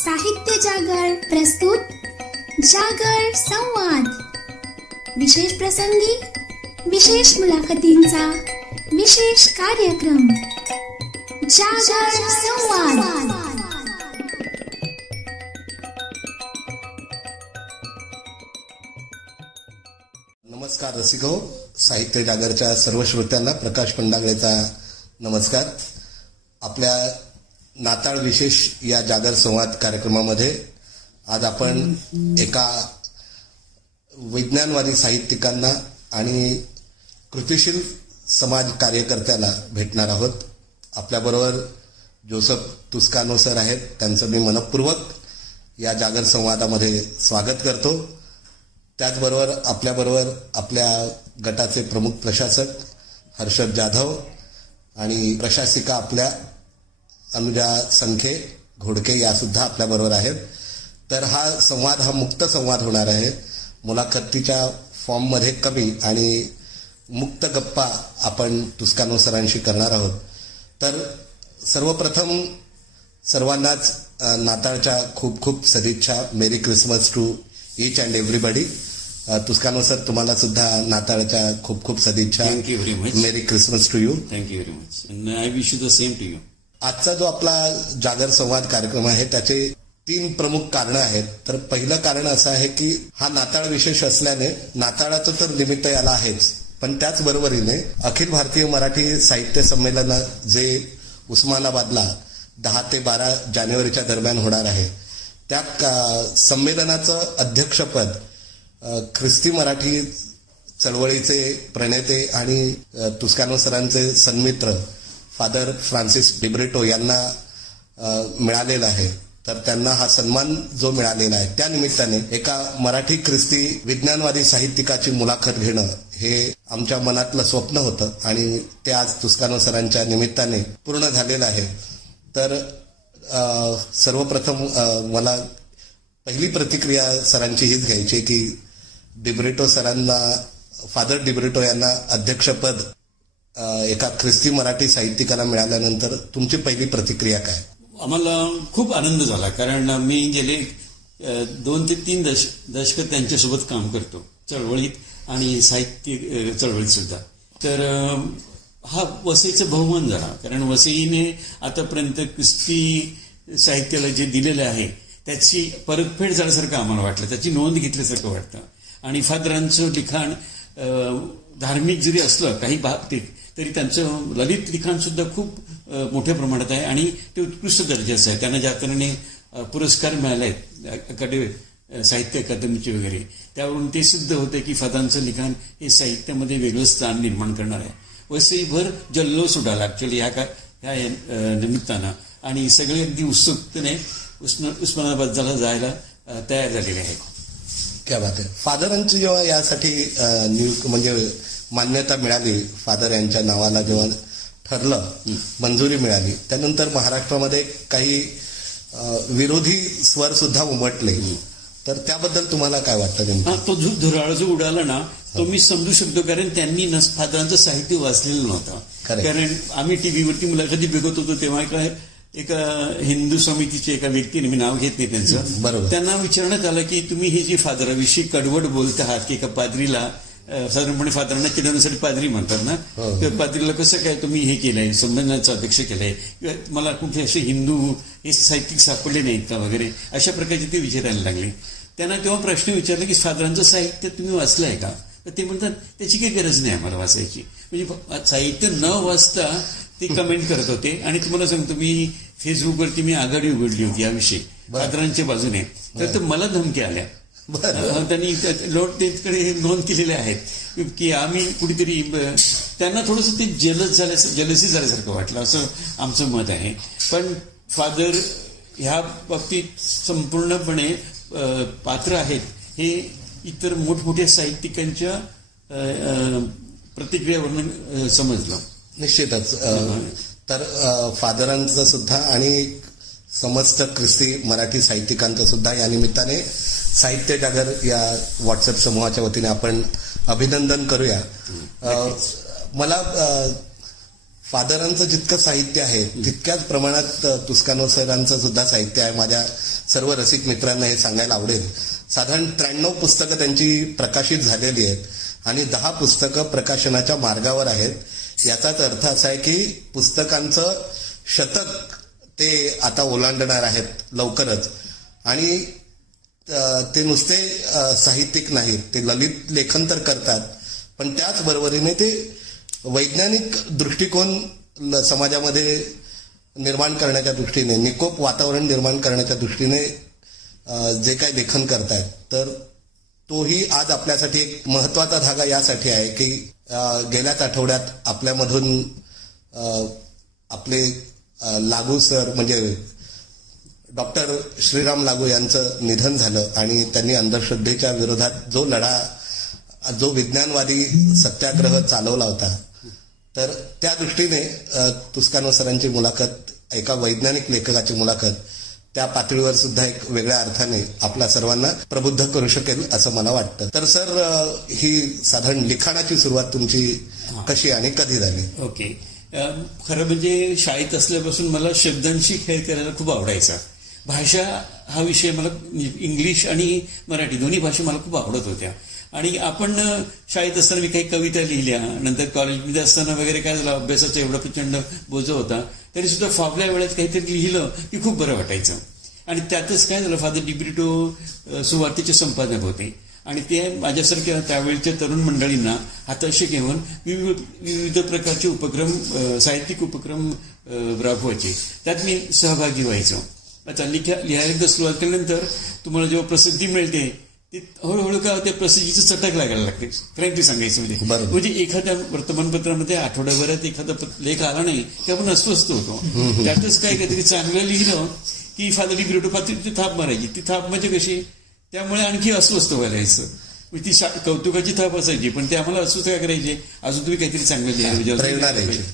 साहित्य जागर प्रस्तुत जागर संवाद. विशेष प्रसंगी विशेष मुलाखतींचा विशेष कार्यक्रम जागर संवाद. नमस्कार रसिको, साहित्य जागरच्या सर्व श्रोत्यांना प्रकाश पंडागळेचा नमस्कार. आपल्या नाताळ विशेष या जागर संवाद कार्यक्रमामध्ये आज आपण एका विज्ञानवादी साहित्यिकांना आणि कृतिशील समाज कार्यकर्त्याला भेटणार आहोत. आपल्याबरोबर जोसेफ तुस्कानो सर आहेत. त्यांचं मी मनपूर्वक या जागर संवादामध्ये स्वागत करतो. त्याचबरोबर आपल्याबरोबर आपल्या गटाचे प्रमुख प्रशासक हर्षद जाधव आणि प्रशासिका आपल्या अनुजा संखे घोडके या सुद्धा आपल्याबरोबर आहेत. तर हा संवाद हा मुक्त संवाद होणार आहे. मुलाखतीच्या फॉर्ममध्ये कमी आणि मुक्त गप्पा आपण तुस्कानो सरांशी करणार आहोत. तर सर्वप्रथम सर्वांनाच नाताळच्या खूप खूप सदिच्छा. Merry Christmas to each and everybody. Tuscano sir, तुम्हाला सुद्धा नाताळच्या खूप खूप सदिच्छा. Thank you very much. Merry Christmas to you. Thank you very much. And I wish you the same to you. आजचा जो आपला जागर संवाद कार्यक्रम आहे त्याचे 3 प्रमुख कारण आहेत. तर पहिलं कारण असं आहे की हा नाताळ विशेष असल्याने नाताळाचं तर निमित्त याला आहेच, पण त्याचबरोबरीने अखिल भारतीय मराठी साहित्य संमेलन जे उस्मानाबादला 10 ते 12 जानेवारीच्या दरम्यान होणार आहे, त्या संमेलनाचं अध्यक्षपद ख्रिस्ती मराठी चळवळीचे प्रणेते आणि तुस्कानो सरांचे सन्मित्र फादर फ्रान्सिस डिब्रिटो यांना मिळालेला आहे. तर त्यांना हा सन्मान जो मिळालेला आहे त्या निमित्ताने एका मराठी ख्रिस्ती विज्ञानवादी साहित्यिकाची मुलाखत घेणं हे आमच्या मनातलं स्वप्न होतं आणि ते आज तुस्कानो सरांच्या निमित्ताने पूर्ण झालेलं आहे. तर सर्वप्रथम मला पहिली प्रतिक्रिया सरांची हीच घ्यायची की डिब्रिटो सरांना, फादर डिब्रिटो यांना अध्यक्षपद एका ख्रिस्ती मराठी साहित्यिकाला मिळाल्यानंतर तुमची पहिली प्रतिक्रिया काय? आम्हाला खूप आनंद झाला, कारण मी गेले 2 ते 3 दशक त्यांच्यासोबत काम करतो, चळवळीत आणि साहित्य चळवळीत सुद्धा. तर हा वसईचा बहुमान झाला, कारण वसईने आतापर्यंत ख्रिस्ती साहित्याला जे दिलेलं आहे त्याची परतफेड झाल्यासारखं आम्हाला वाटलं, त्याची नोंद घेतल्यासारखं वाटतं. आणि फादरांचं लिखाण धार्मिक जरी असलं काही बाबतीत, तरी त्यांचं ललित लिखाण सुद्धा खूप मोठ्या प्रमाणात आहे आणि ते उत्कृष्ट दर्जाचं आहे. त्यांना ज्या तऱ्हेने पुरस्कार मिळाले आहेत साहित्य अकादमीचे वगैरे, त्यावरून ते सिद्ध होते की फादरांचं लिखाण हे साहित्यामध्ये वेगळं स्थान निर्माण करणार आहे. वसईभर जल्लोष उडाला ऍक्च्युली ह्या निमित्तानं, आणि सगळे अगदी उत्सुकतेने उस्मानाबादला जायला तयार झालेले आहेत. क्या बात आहे. फादरांची जेव्हा यासाठी म्हणजे मान्यता मिळाली, फादर यांच्या नावाला जेव्हा ठरलं, मंजुरी मिळाली, त्यानंतर महाराष्ट्रामध्ये काही विरोधी स्वर सुद्धा उमटले. तर त्याबद्दल तुम्हाला काय वाटतं? तो धुराळ जो उडाला ना, तो मी समजू शकतो, कारण त्यांनी फादरांचं साहित्य वाचलेलं नव्हतं. कारण आम्ही टीव्हीवरती मुलाखती बघत होतो तेव्हा एका हिंदू समितीच्या एका व्यक्तीने, मी नाव घेत नाही त्यांचं, बरोबर, त्यांना विचारण्यात आलं की तुम्ही हे जे फादराविषयी कडवड बोलत आहात की एका पाद्रीला, साधारणपणे फादरांना चिडवण्यासाठी पाद्री म्हणतात ना, त्या पाद्रीला कसं काय तुम्ही हे केलंय, संमेलनाचं अध्यक्ष केलंय, किंवा मला कुठे असे हिंदू हे साहित्यिक सापडले नाहीत का वगैरे, अशा प्रकारचे ते विचारायला लागले. त्यांना तेव्हा प्रश्न विचारला की फादरांचं साहित्य तुम्ही वाचलंय का? तर ते म्हणतात त्याची काही गरज नाही आम्हाला वाचायची. म्हणजे साहित्य न वाचता ते कमेंट करत होते. आणि तुम्हाला सांगतो, मी फेसबुकवरती मी आघाडी उघडली होती याविषयी फादरांच्या बाजूने, तर मला धमक्या आल्या. त्यांनी तिकडे नोंद केलेल्या आहेत की आम्ही कुठेतरी, त्यांना थोडंसं ते जेलसी झाल्यासारखं वाटलं, असं आमचं मत आहे. पण फादर ह्या बाबतीत संपूर्णपणे पात्र आहेत हे इतर मोठमोठ्या साहित्यिकांच्या प्रतिक्रियावरून समजलं. निश्चितच. तर फादरांचं सुद्धा आणि समस्त ख्रिस्ती मराठी साहित्यिकांचं सुद्धा या निमित्ताने साहित्य जागर या व्हॉट्सअप समूहाच्या वतीने आपण अभिनंदन करूया. मला फादरांचं जितकं साहित्य आहे तितक्याच प्रमाणात तुस्कानो सरांचं सुद्धा साहित्य आहे. माझ्या सर्व रसिक मित्रांना हे सांगायला आवडेल. साधारण 93 पुस्तकं त्यांची प्रकाशित झालेली आहेत आणि 10 पुस्तकं प्रकाशनाच्या मार्गावर आहेत. याचाच अर्थ असा आहे की पुस्तकांचं शतक ते आता ओलांडणार आहेत लवकरच. आणि ते नुसते साहित्यिक नाहीत, ते ललित लेखन तर करतात, पण त्याच बरोबरीने ते वैज्ञानिक दृष्टिकोन समाजामध्ये निर्माण करण्याच्या दृष्टीने, निकोप वातावरण निर्माण करण्याच्या दृष्टीने जे काही लेखन करतायत, तर तोही आज आपल्यासाठी एक महत्वाचा धागा यासाठी आहे की गेल्याच आठवड्यात आपल्यामधून आपले लागू सर म्हणजे डॉक्टर श्रीराम लागू यांचं निधन झालं आणि त्यांनी अंधश्रद्धेच्या विरोधात जो लढा, जो विज्ञानवादी सत्याग्रह चालवला होता, तर त्या दृष्टीने तुस्कानो सरांची मुलाखत, एका वैज्ञानिक लेखकाची मुलाखत, त्या पातळीवर सुद्धा एक वेगळ्या अर्थाने आपल्या सर्वांना प्रबुद्ध करू शकेल असं मला वाटतं. तर सर, ही साधारण लिखाणाची सुरुवात तुमची कशी आणि कधी झाली? ओके, खरं म्हणजे शाळेत असल्यापासून मला शब्दांशी खेळ करायला खूप आवडायचा. भाषा हा विषय मला, इंग्लिश आणि मराठी दोन्ही भाषा मला खूप आवडत होत्या. आणि आपण शाळेत असताना मी काही कविता लिहिल्या, नंतर कॉलेजमध्ये असताना वगैरे काय झालं, अभ्यासाचा एवढा प्रचंड बोजा होता, तरी सुद्धा फावल्या वेळात काहीतरी लिहिलं की खूप बरं वाटायचं. आणि त्यातच काय झालं, फादर डिब्रिटो सुवार्तेचे संपादक होते आणि ते माझ्यासारख्या त्यावेळच्या तरुण मंडळींना हाताशी घेऊन विविध प्रकारचे उपक्रम, साहित्यिक उपक्रम राबवायचे. त्यात मी सहभागी व्हायचो. आता लिहायला सुरुवात केल्यानंतर तुम्हाला जेव्हा प्रसिद्धी मिळते ते हळूहळू काय होते, प्रसिद्धीचं चटक लागायला लागते. फ्रँकली सांगायचं म्हणजे एखाद्या वर्तमानपत्रामध्ये आठवड्याभरात एखादा लेख आला नाही की आपण अस्वस्थ होतो. त्यातच काय काहीतरी चांगलं लिहिलं की फादर डिब्रिटो पातळी थाप मारायची. ती थाप म्हणजे कशी, त्यामुळे आणखी अस्वस्थ व्हायला यायचं. ती कौतुकाची थाप असायची, पण ते आम्हाला अस्वस्थ काय करायचे, अजून तुम्ही काहीतरी चांगलं लिहायला,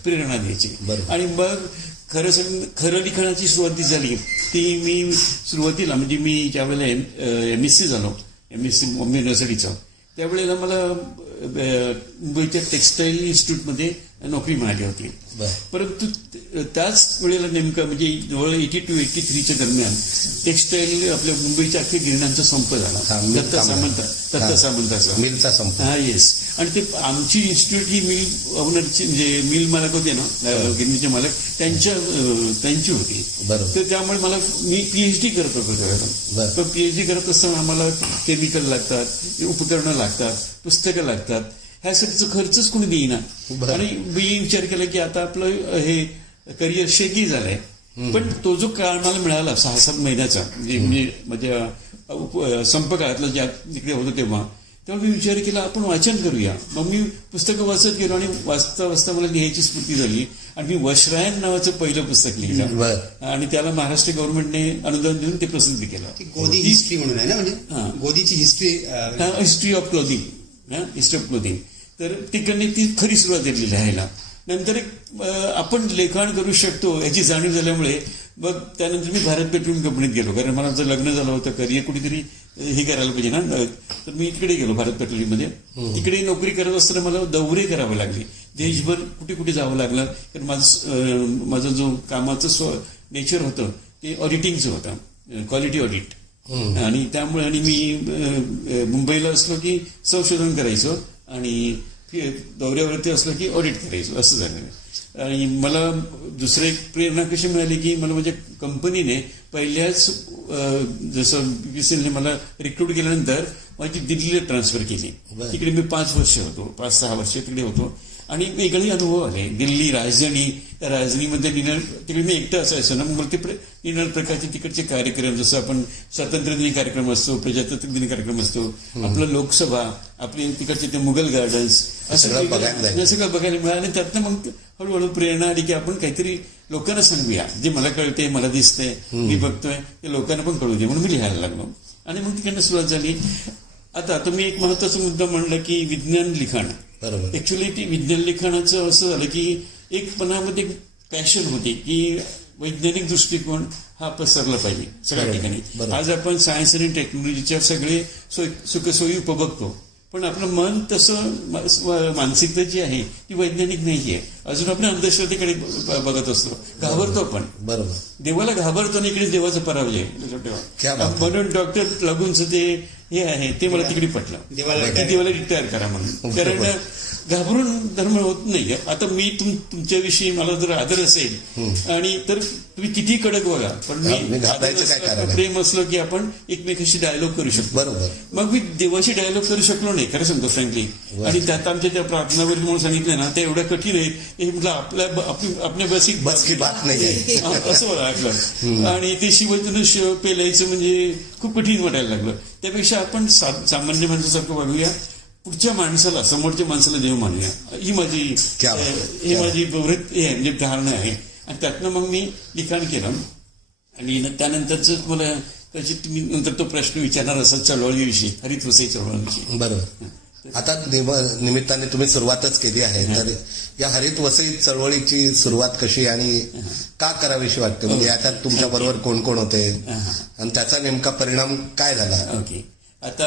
प्रेरणा द्यायची. आणि मग खरं लिखाणाची सुरुवात झाली ती मी सुरुवातीला म्हणजे मी ज्यावेळेला MSc झालो, MSc बॉम्बे युनिव्हर्सिटीचा, त्यावेळेला मला मुंबईच्या टेक्सटाईल इन्स्टिट्यूटमध्ये नोकरी मिळाली होती. परंतु त्याच वेळेला नेमकं म्हणजे जवळ 80 to 83च्या दरम्यान टेक्सटाईल आपल्या मुंबईच्या अख्ख्या गिरण्यांचा संप झाला, दत्ता सामंताचा मिलचा संप. हा, येस. आणि ते आमची इन्स्टिट्यूट ही मिल ओनरची म्हणजे मिल मालक होते ना, गिरणीचे मालक, त्यांची होती. तर त्यामुळे मला, मी PhD करत होतो त्यावेळेला. तर PhD करत असताना आम्हाला केमिकल लागतात, उपकरणं लागतात, पुस्तकं लागतात, ह्यासाठीचा खर्चच कोणी देईना. आणि मी विचार केला की आता आपलं हे करिअर शेकी झालंय. पण तो जो काळ मला मिळाला 6-7 महिन्याचा, म्हणजे संप काळातला ज्या तिकडे होतो तेव्हा मी विचार केला आपण वाचन करूया. मग मी पुस्तकं वाचत गेलो आणि वाचता वाचता मला लिहायची स्फूर्ती झाली आणि मी वशरायन नावाचं पहिलं पुस्तक लिहिलं आणि त्याला महाराष्ट्र गव्हर्नमेंटने अनुदान देऊन ते प्रसिद्ध केलं. गोदी हिस्ट्री म्हणून आहे ना, म्हणजे गोदीची history of clothing, history of clothing. तर तिकडे ती खरी सुरुवात झाली लिहायला. नंतर आपण लेखन करू शकतो याची जाणीव झाल्यामुळे मग त्यानंतर मी भारत पेट्रोलियम कंपनीत गेलो, कारण मला जर लग्न झालं होतं, करिअर कुठेतरी हे करायला पाहिजे ना, तर मी तिकडे गेलो भारत पेट्रोलियममध्ये. तिकडे नोकरी करत असताना मला दौरे करावे लागले, देशभर कुठे कुठे जावं लागलं, कारण माझं जो कामाचं नेचर होतं ते ऑडिटिंगचं होतं, क्वालिटी ऑडिट. आणि त्यामुळे आणि मी मुंबईला असलो की संशोधन करायचो आणि दौऱ्यावरती असलं की ऑडिट करायचो, असं झालं. आणि मला दुसरं एक प्रेरणा कशी मिळाली की मला माझ्या कंपनीने पहिल्याच जसं BPCLने मला रिक्रूट केल्यानंतर माझी दिल्लीला ट्रान्सफर केली. तिकडे मी 5 वर्ष होतो, 5-6 वर्ष तिकडे होतो आणि वेगळे अनुभव आले. दिल्ली राजधानी, त्या राजधानीमध्ये तिकडे मी एकटं असायचो ना, मग ते निनाद प्रकारचे तिकडचे कार्यक्रम, जसं आपण स्वातंत्र्यदिनी कार्यक्रम असतो, प्रजासत्ताक दिनी कार्यक्रम असतो, आपलं लोकसभा, आपले तिकडचे ते मुघल गार्डन्स, असं सगळं बघायला मिळालं. त्यातनं मग हळूहळू प्रेरणा आली की आपण काहीतरी लोकांना सांगूया, जे मला कळते, मला दिसतंय, मी बघतोय, ते लोकांना पण कळू दे, म्हणून मी लिहायला लागलो आणि मग तिकडनं सुरुवात झाली. आता तुम्ही एक महत्वाचा मुद्दा म्हणला की विज्ञान लिखाण. ऍक्च्युली ती विज्ञान लिखाणाचं असं झालं की एक मनामध्ये पॅशन होती की वैज्ञानिक दृष्टिकोन हा पसरला पाहिजे सगळ्या ठिकाणी. आज आपण सायन्स आणि टेक्नॉलॉजीच्या सगळे सुखसोयी उपभोगतो, पण आपलं मन तसं मानसिकता जी आहे ती वैज्ञानिक नाहीये. अजून आपण अंधश्रद्धेकडे बघत असतो, घाबरतो आपण. बरोबर, देवाला घाबरतो आणि इकडे देवाचा पराजय म्हणून डॉक्टर लागूनच ते हे आहे ते मला तिकडे पटलं की देवाला रिटायर करा म्हणून. कारण घाबरून धर्म होत नाही. आता मी तुमच्याविषयी मला जर आदर असेल आणि तर तुम्ही किती कडक बघा, पण मी प्रेम असलो की आपण एकमेकाशी डायलॉग करू शकतो. बरोबर. मग मी देवाशी डायलॉग करू शकलो नाही, खरं सांगतो फ्रँकली. आणि त्यात आमच्या त्या प्रार्थनावरील म्हणून सांगितलं ना, ते एवढ्या कठीण आहेत हे म्हटलं आपल्या बस की बात नाही असं मला वाटलं. आणि ते शिवधनुष पेलायचं म्हणजे खूप कठीण वाटायला लागलं. त्यापेक्षा आपण सामान्य माणसासारखं वागूया, पुढच्या माणसाला, समोरच्या माणसाला देव मानूया. ही माझी म्हणजे धारणा आहे. आणि त्यातनं मग मी लिखाण केलं. आणि त्यानंतरच मला कदाचित तुम्ही नंतर तो प्रश्न विचारणार असाल चळवळीविषयी, हरित वसई चळवळीविषयी. बरोबर. आता निमित्ताने तुम्ही सुरुवातच केली आहे, तर या हरित वसई चळवळीची सुरुवात कशी आणि का करावीशी वाटते? म्हणजे याच्यात तुमच्या बरोबर कोण कोण होते आणि त्याचा नेमका परिणाम काय झाला? ओके. आता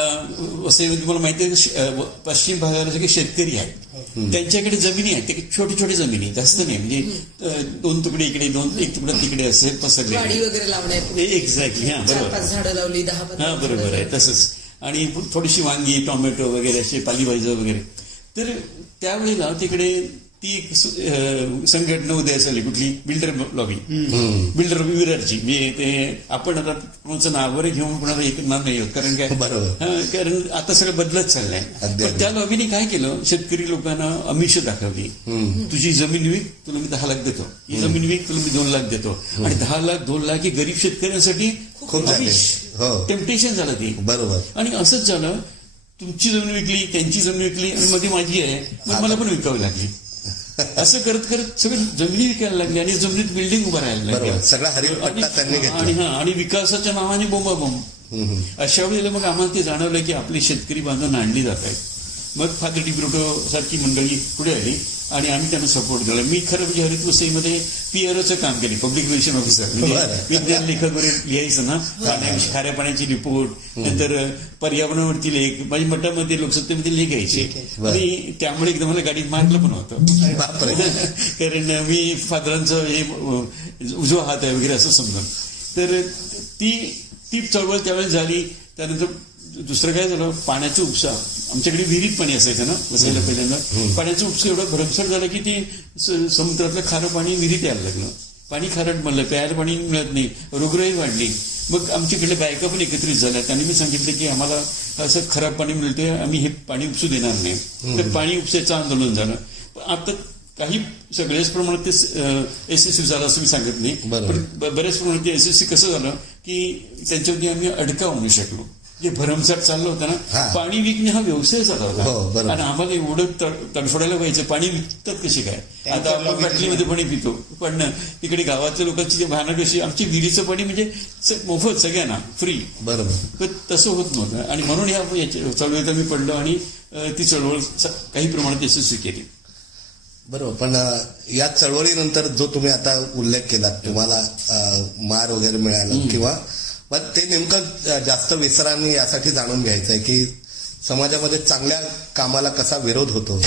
वसईमध्ये तुम्हाला माहिती आहे, पश्चिम भागाला जे काही शेतकरी आहेत त्यांच्याकडे जमिनी आहेत, ते छोटे छोटे जमिनी, जास्त नाही, म्हणजे 2 तुकडे इकडे 1 तुकडा तिकडे असे पसरले वगैरे लावणे. एक्झॅक्टली. हा बरोबर, झाडं लावली 10. हा बरोबर आहे. तसंच. आणि थोडीशी वांगी, टोमॅटो वगैरे असे पालेभाज्या वगैरे. तर त्यावेळेला तिकडे ती एक संघटना उदयास आली, कुठली? Builder lobby. बिल्डर विरारची. म्हणजे ते आपण आता कोणाचं नाव वगैरे घेऊन कोणाला एक नाव नाही होत, कारण काय, कारण आता सगळं बदलत चाललंय. पण त्या लॉबीने काय केलं, शेतकरी लोकांना आमिष दाखवली. तुझी जमीन विक, तुला मी 10 लाख देतो. ही जमीन विक, तुला मी 2 लाख देतो. आणि 10 लाख 2 लाख ही गरीब शेतकऱ्यांसाठी खूप आमिष, टेम्पटेशन झालं ते. बरोबर. आणि असंच झालं, तुमची जमीन विकली, त्यांची जमीन विकली, आणि मध्ये माझी आहे, मग मला पण विकावी लागली. असं करत करत सगळी जमिनी विकायला लागली आणि जमिनीत बिल्डिंग उभं राहायला लागली. सगळा हरितपट्टा त्यांनी घेतला. आणि विकासाच्या नावाने बोंबाबोंब. अशा वेळेला मग आम्हाला ते जाणवलं की आपली शेतकरी बांधव नांदली जात आहेत. मग फादर डिब्रोटो सारखी मंडळी पुढे आली आणि आम्ही त्यांना सपोर्ट केला. मी खरं म्हणजे हरित वसईमध्ये PROचं काम केले, पब्लिक रिलेशन ऑफिसर. म्हणजे विज्ञान लेखक वगैरे लिहायचं ना, खाऱ्या पाण्याची रिपोर्ट, नंतर पर्यावरणावरती लेख, माझ्या मठामध्ये लोकसत्तेमध्ये लेख यायचे. आणि त्यामुळे एकदम मला गाडीत मारलं पण होतं, कारण मी फादरांचं हे उजवा हात आहे वगैरे असं समजून. तर ती चळवळ त्यावेळेस झाली. त्यानंतर दुसरं काय झालं, पाण्याचा उपसा. आमच्याकडे विहिरीत पाणी असायचं ना वसईला पहिल्यांदा. पाण्याचा उपसा एवढा भरमसाठ झाला की ते समुद्रातलं खारं पाणी विहिरीत यायला लागलं. पाणी खारट म्हणलं, प्यायला पाणी मिळत नाही, रोगराई वाढली. मग आमच्याकडे बायका पण एकत्रित झाल्या. त्यांनी मी सांगितलं की आम्हाला असं खराब पाणी मिळतंय, आम्ही हे पाणी उपसू देणार नाही. तर पाणी उपसायचं आंदोलन झालं. आता काही सगळ्याच प्रमाणात ते SSC झालं असं मी सांगत नाही, पण बऱ्याच प्रमाणात ते SSC कसं झालं की त्यांच्यावरती आम्ही अडका आणू शकलो. जे भरमसाठ चाललं होतं ना, पाणी विकणे हा व्यवसाय झाला होता. आणि आम्हाला एवढं तडफडायला व्हायचं, पाणी विकतात कसे काय. आता आपण बाटलीमध्ये पाणी पितो, पण तिकडे गावातल्या लोकांची भावना कशी, आमची विहिरीचं पाणी म्हणजे मोफत सगळ्यांना फ्री. बरोबर. तसं होत नव्हतं. आणि म्हणून या चळवळीत मी पडलो आणि ती चळवळ काही प्रमाणात यशस्वी केली. बरोबर. पण या चळवळीनंतर जो तुम्ही आता उल्लेख केला, तुम्हाला मार वगैरे मिळाला किंवा मग ते नेमकं जास्त विसरांनी यासाठी जाणून घ्यायचंय की समाजामध्ये चांगल्या कामाला कसा विरोध होतो.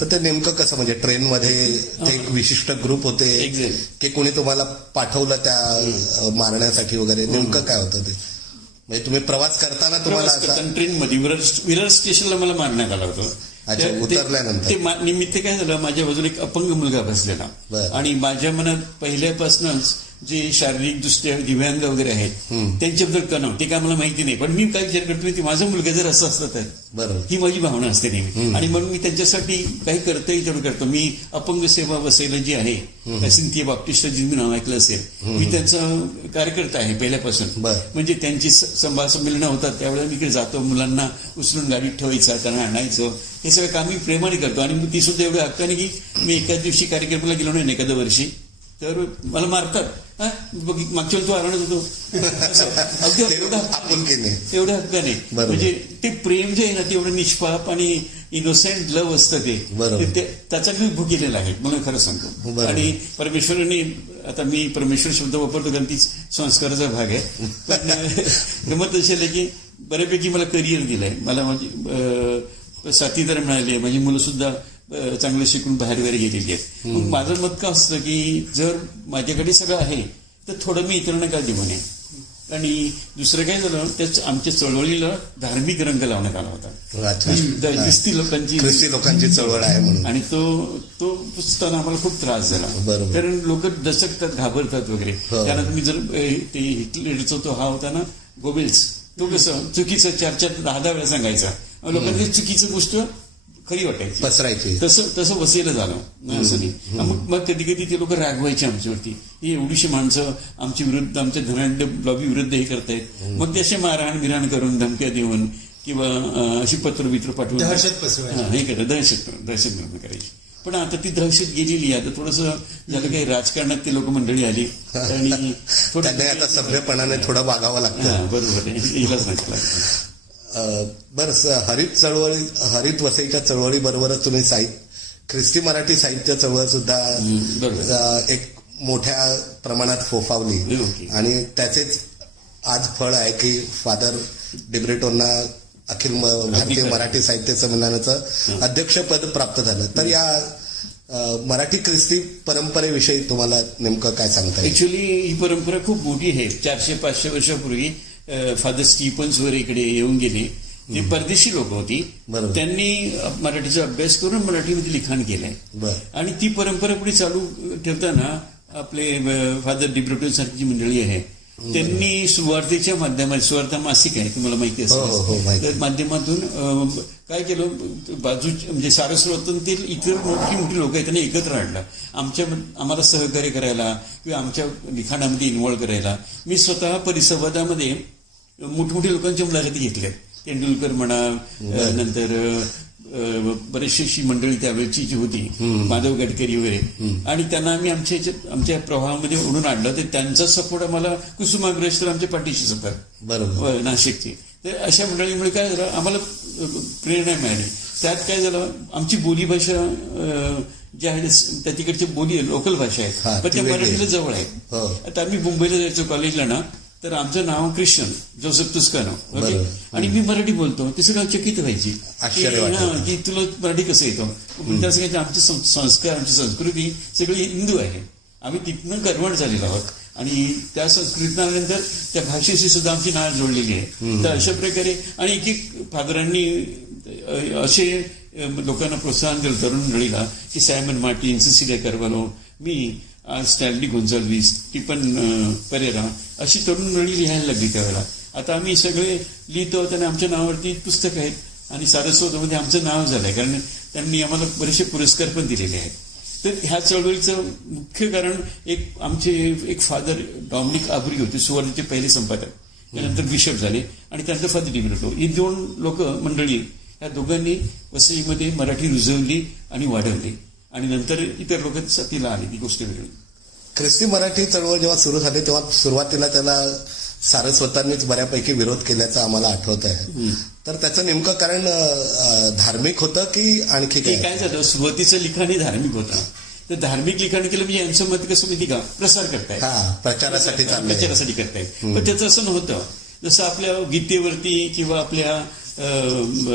तर ते नेमकं कसं, म्हणजे ट्रेनमध्ये ते एक विशिष्ट ग्रुप होते की कोणी तुम्हाला पाठवलं त्या मारण्यासाठी वगैरे, नेमकं काय होतं ते? म्हणजे तुम्ही प्रवास करताना तुम्हाला ट्रेनमध्ये विरार स्टेशनला मला मारण्यात आलं होतं. अच्छा, उतरल्यानंतर ते निमित्त काय झालं, माझ्या बाजूला एक अपंग मुलगा बसलेला आणि माझ्या मनात पहिल्यापासूनच जे शारीरिकदृष्ट्या दिव्यांग वगैरे आहेत त्यांच्याबद्दल कणव, ते काय मला माहिती नाही, पण मी काय विचार करतो की माझा मुलगा जर असं असतं तर, बरोबर, ही माझी भावना असते नेहमी. आणि म्हणून मी त्यांच्यासाठी काही करता येईल तेवढं करतो. मी अपंग सेवा वसईला जी आहे, सिंथिया बाप्टिस्ट जी मी नाव ऐकलं असेल, मी त्यांचा कार्यकर्ता आहे पहिल्यापासून. म्हणजे त्यांची सभा संमेलनं होतात त्यावेळेला मी इकडे जातो, मुलांना उचलून गाडीत ठेवायचं, त्यांना आणायचं, हे सगळं काम मी प्रेमाने करतो. आणि ती सुद्धा एवढ्या हक्काने की मी एकाच दिवशी कार्यक्रमाला गेलो नाही एखाद्या वर्षी तर मला मारतात. मागच्या वेळी तू आरामच होतो अगदी एवढ्या हक्काने. म्हणजे ते प्रेम जे आहे ना ते एवढं निष्पाप आणि इनोसेंट लव्ह असतं ते त्याचा मी भुकेलेला आहे म्हणून खरं सांगतो. आणि परमेश्वराने, आता मी परमेश्वर शब्द वापरतो कारण तीच संस्काराचा भाग आहे, पण गमत असेल की बऱ्यापैकी मला करिअर दिलंय. मला म्हणजे साथीदार मिळाले, माझी मुलं सुद्धा चांगलं शिकून बाहेर वगैरे गेलेली आहेत. मग माझं मत का असतं की जर माझ्याकडे सगळं आहे तर थोडं मी इतरांना का देऊ नये. आणि दुसरं काय झालं, त्याच आमच्या चळवळीला धार्मिक रंग लावण्यात आला होता. ख्रिस्ती लोकांची चळवळ आहे म्हणून. आणि तो पुस्तकानं आम्हाला खूप त्रास झाला, कारण लोक दचकतात, घाबरतात वगैरे. त्यानंतर मी जर ते हिटलरचा तो हा होता ना गोबेल्स, तो कसं चुकीचं 4-10 वेळा सांगायचा, लोकांनी चुकीचं गोष्ट खरी वाटायची, पसरायची, तसं वसेलं झालं असं नाही. मग कधी कधी ते लोक रागवायचे आमच्यावरती, ही एवढीशी माणसं आमची विरुद्ध, आमच्या धनाढ्य लॉबी विरुद्ध हे करतायत. मग ते असे मारहाण बिरहाण करून, धमक्या देऊन किंवा अशी पत्र पाठवून हे करत दहशत निर्माण करायची. पण आता ती दहशत गेलेली आहे. आता थोडंसं झालं काही राजकारणात ते लोक मंडळी आली आणि त्यांना आता सभ्यपणाने थोडं वागावं लागतं. बरोबर आहे, हिलाच लागतं. बरं, हरित वसईच्या चळवळी बरोबरच तुम्ही ख्रिस्ती मराठी साहित्य चळवळ सुद्धा एक मोठ्या प्रमाणात फोफावली आणि त्याचेच आज फळ आहे की फादर डिब्रेटोंना अखिल भारतीय मराठी साहित्य संमेलनाचं अध्यक्षपद प्राप्त झालं. तर या मराठी ख्रिस्ती परंपरेविषयी तुम्हाला नेमकं काय सांगता येईल? ऍक्च्युली ही परंपरा खूप मोठी आहे. 400-500 वर्षापूर्वी फादर स्टीफन्स वगैरे इकडे येऊन गेले. ते परदेशी लोक होती, त्यांनी मराठीचा अभ्यास करून मराठीमध्ये लिखाण केलंय. आणि ती परंपरा पुढे चालू ठेवताना आपले फादर डिब्रेटो सारखी जी मंडळी आहे त्यांनी सुवार्थेच्या माध्यमात, सुवार्थ मासिक आहे तुम्हाला माहिती असेल, त्या माध्यमातून काय केलं, म्हणजे सारस्वतातून ते इतर मोठी लोक आहेत त्यांना एकत्र आणलं, आम्हाला सहकार्य करायला किंवा आमच्या लिखाणामध्ये इन्व्हॉल्व्ह करायला. मी स्वतः परिसंवादामध्ये मोठमोठ्या लोकांच्या मुलाखती घेतल्या. तेंडुलकर म्हणा, नंतर बरेचशी मंडळी त्यावेळची जी होती, माधव गडकरी वगैरे, आणि त्यांना आम्ही आमच्या प्रवाहामध्ये ओढून आणलं. तर त्यांचा सपोर्ट आम्हाला, कुसुमाग्रज तर आमच्या पाठीशी होता, बरोबर, नाशिकची. तर अशा मंडळीमुळे काय झालं, आम्हाला प्रेरणा मिळाली. त्यात काय झालं, आमची बोलीभाषा जी आहे त्या तिकडची बोली लोकल भाषा आहे, पण त्या मराठीला जवळ आहे. आता आम्ही मुंबईला जायचो कॉलेजला ना, तर आमचं नाव ख्रिश्चन जोसेफ तुस्कानो, ओके, आणि मी मराठी बोलतो. ते सगळं चकित व्हायची की तुला मराठी कसं येतं. त्या सगळ्याचे आमचे संस्कार, आमची संस्कृती सगळी हिंदू आहे. आम्ही तिथनं कर्मण झालेलो आहोत आणि त्या संस्कृतीनंतर त्या भाषेशी सुद्धा आमची नाळ जोडलेली आहे. तर अशा प्रकारे आणि एक फादरांनी असे लोकांना प्रोत्साहन दिलं तरुण मंडळीला की सायमन मार्टिन, सिसिलिया कार्वालो, मी स्टॅनली गोन्झाल्विस, टिपन परेरा अशी तरुण मंडळी लिहायला लागली त्यावेळेला. आता आम्ही सगळे लिहितो आणि आमच्या नावावरती पुस्तक आहेत आणि सारस्वतमध्ये आमचं नाव झालंय, कारण त्यांनी आम्हाला बरेचसे पुरस्कार पण दिलेले आहेत. तर ह्या चळवळीचं मुख्य कारण आमचे एक फादर डॉमिनिक आबुरी होते, सुवर्णचे पहिले संपादक, त्यानंतर बिशप झाले, आणि त्यानंतर फादर डिब्रेटो. ही 2 लोक मंडळी, या दोघांनी वसईमध्ये मराठी रुजवली आणि वाढवली, आणि नंतर इतर लोक साथीला आले. ती गोष्ट वेगळी. ख्रिस्ती मराठी चळवळ जेव्हा सुरू झाली तेव्हा सुरुवातीला त्याला सारस्वतांनीच बऱ्यापैकी विरोध केल्याचं आम्हाला आठवत आहे. तर त्याचं नेमकं कारण धार्मिक होतं की आणखी काय झालं, सुरुवातीचं लिखाणही धार्मिक होतं. तर धार्मिक लिखाण केलं म्हणजे यांचं मत कसं माहिती का, प्रसार करतायत, प्रचारासाठी करतायत. पण त्याचं असं नव्हतं. जसं आपल्या गीतेवरती किंवा आपल्या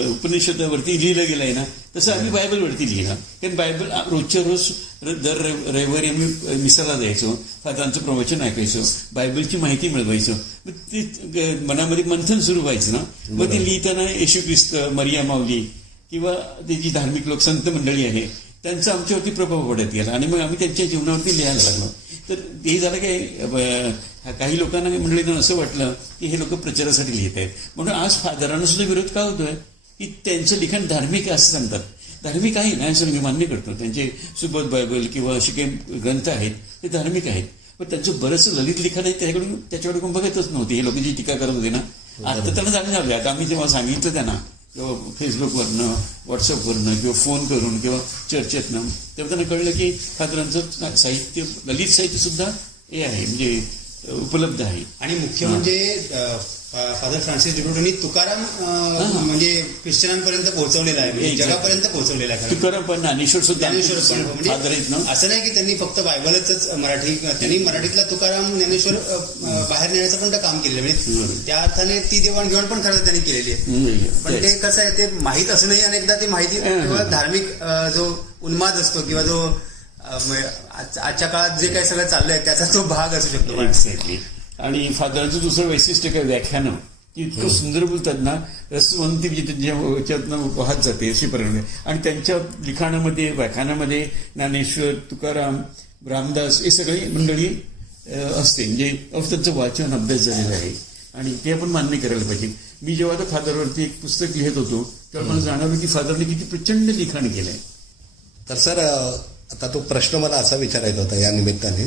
उपनिषदावरती लिहिलं गेलंय ना, तसं आम्ही बायबलवरती लिहिलं. कारण बायबल रोजच्या रोज दर रविवारी आम्ही मिसाला जायचो, फादरांचं प्रवचन ऐकायचो, बायबलची माहिती मिळवायचो. मग ती मनामध्ये मंथन सुरू व्हायचं ना. मग ते लिहिताना येशू ख्रिस्त, मरिया माऊली किंवा त्याची धार्मिक लोक, संत मंडळी आहे, त्यांचा आमच्यावरती प्रभाव पडत गेला आणि मग आम्ही त्यांच्या जीवनावरती लिहायला लागलो. तर हे झालं काय, काही लोकांना मंडळींना असं वाटलं की हे लोक प्रचारासाठी लिहित आहेत, म्हणून आज फादरांना सुद्धा विरोध का होतोय की त्यांचं लिखाण धार्मिक आहे असं सांगतात. धार्मिक आहे ना, असं मी मान्य करतो. त्यांचे सुबोध बायबल किंवा असे काही ग्रंथ आहेत ते धार्मिक आहेत, पण त्यांचं बरंचसं ललित लिखाण आहे त्याच्याकडे कोण बघतच नव्हते. हे लोक जी टीका करत होते ना, आता त्यांना जाणून झालं. आता आम्ही जेव्हा सांगितलं त्यांना किंवा फेसबुकवरनं, व्हॉट्सअपवरनं किंवा फोन करून किंवा चर्चेतनं, तेव्हा त्यांना कळलं की फादरांचं साहित्य, ललित साहित्य सुद्धा हे आहे, म्हणजे उपलब्ध आहे. आणि मुख्य म्हणजे फादर फ्रान्सिस डिब्रूटनी तुकाराम म्हणजे ख्रिश्चनांपर्यंत पोहोचवलेला आहे, म्हणजे जगापर्यंत पोहोचवलेला आहे. तुकाराम पण ज्ञानेश्वर सुद्धा म्हणजे असं नाही की त्यांनी फक्त बायबलच मराठी, त्यांनी मराठीतला तुकाराम ज्ञानेश्वर बाहेर नेण्याचं पण काम केलेलं आहे. म्हणजे त्या अर्थाने ती देवाणघेवाण पण खरं त्यांनी केलेली आहे. पण ते कसं आहे, ते माहीत असूनही अनेकदा ते माहिती किंवा धार्मिक जो उन्माद असतो किंवा जो आजच्या काळात जे काही सगळं चाललंय त्याचा तो भाग असू शकतो. एक्झॅक्टली. आणि फादरांचं दुसरं वैशिष्ट्य काय, व्याख्यानं इतकं सुंदर बोलतात ना, रसवंती त्याच्यातनं वाहत जाते अशी परिणाम. आणि त्यांच्या लिखाणामध्ये व्याख्यानामध्ये ज्ञानेश्वर, तुकाराम, रामदास हे सगळी मंडळी असते, म्हणजे त्यांचं वाचन अभ्यास झालेला आहे आणि ते आपण मान्य करायला पाहिजे. मी जेव्हा आता फादरवरती एक पुस्तक लिहित होतो तेव्हा मला जाणवलं की फादरने किती प्रचंड लिखाण केलंय. तर सर, आता तो प्रश्न मला असा विचारायचा होता या निमित्ताने,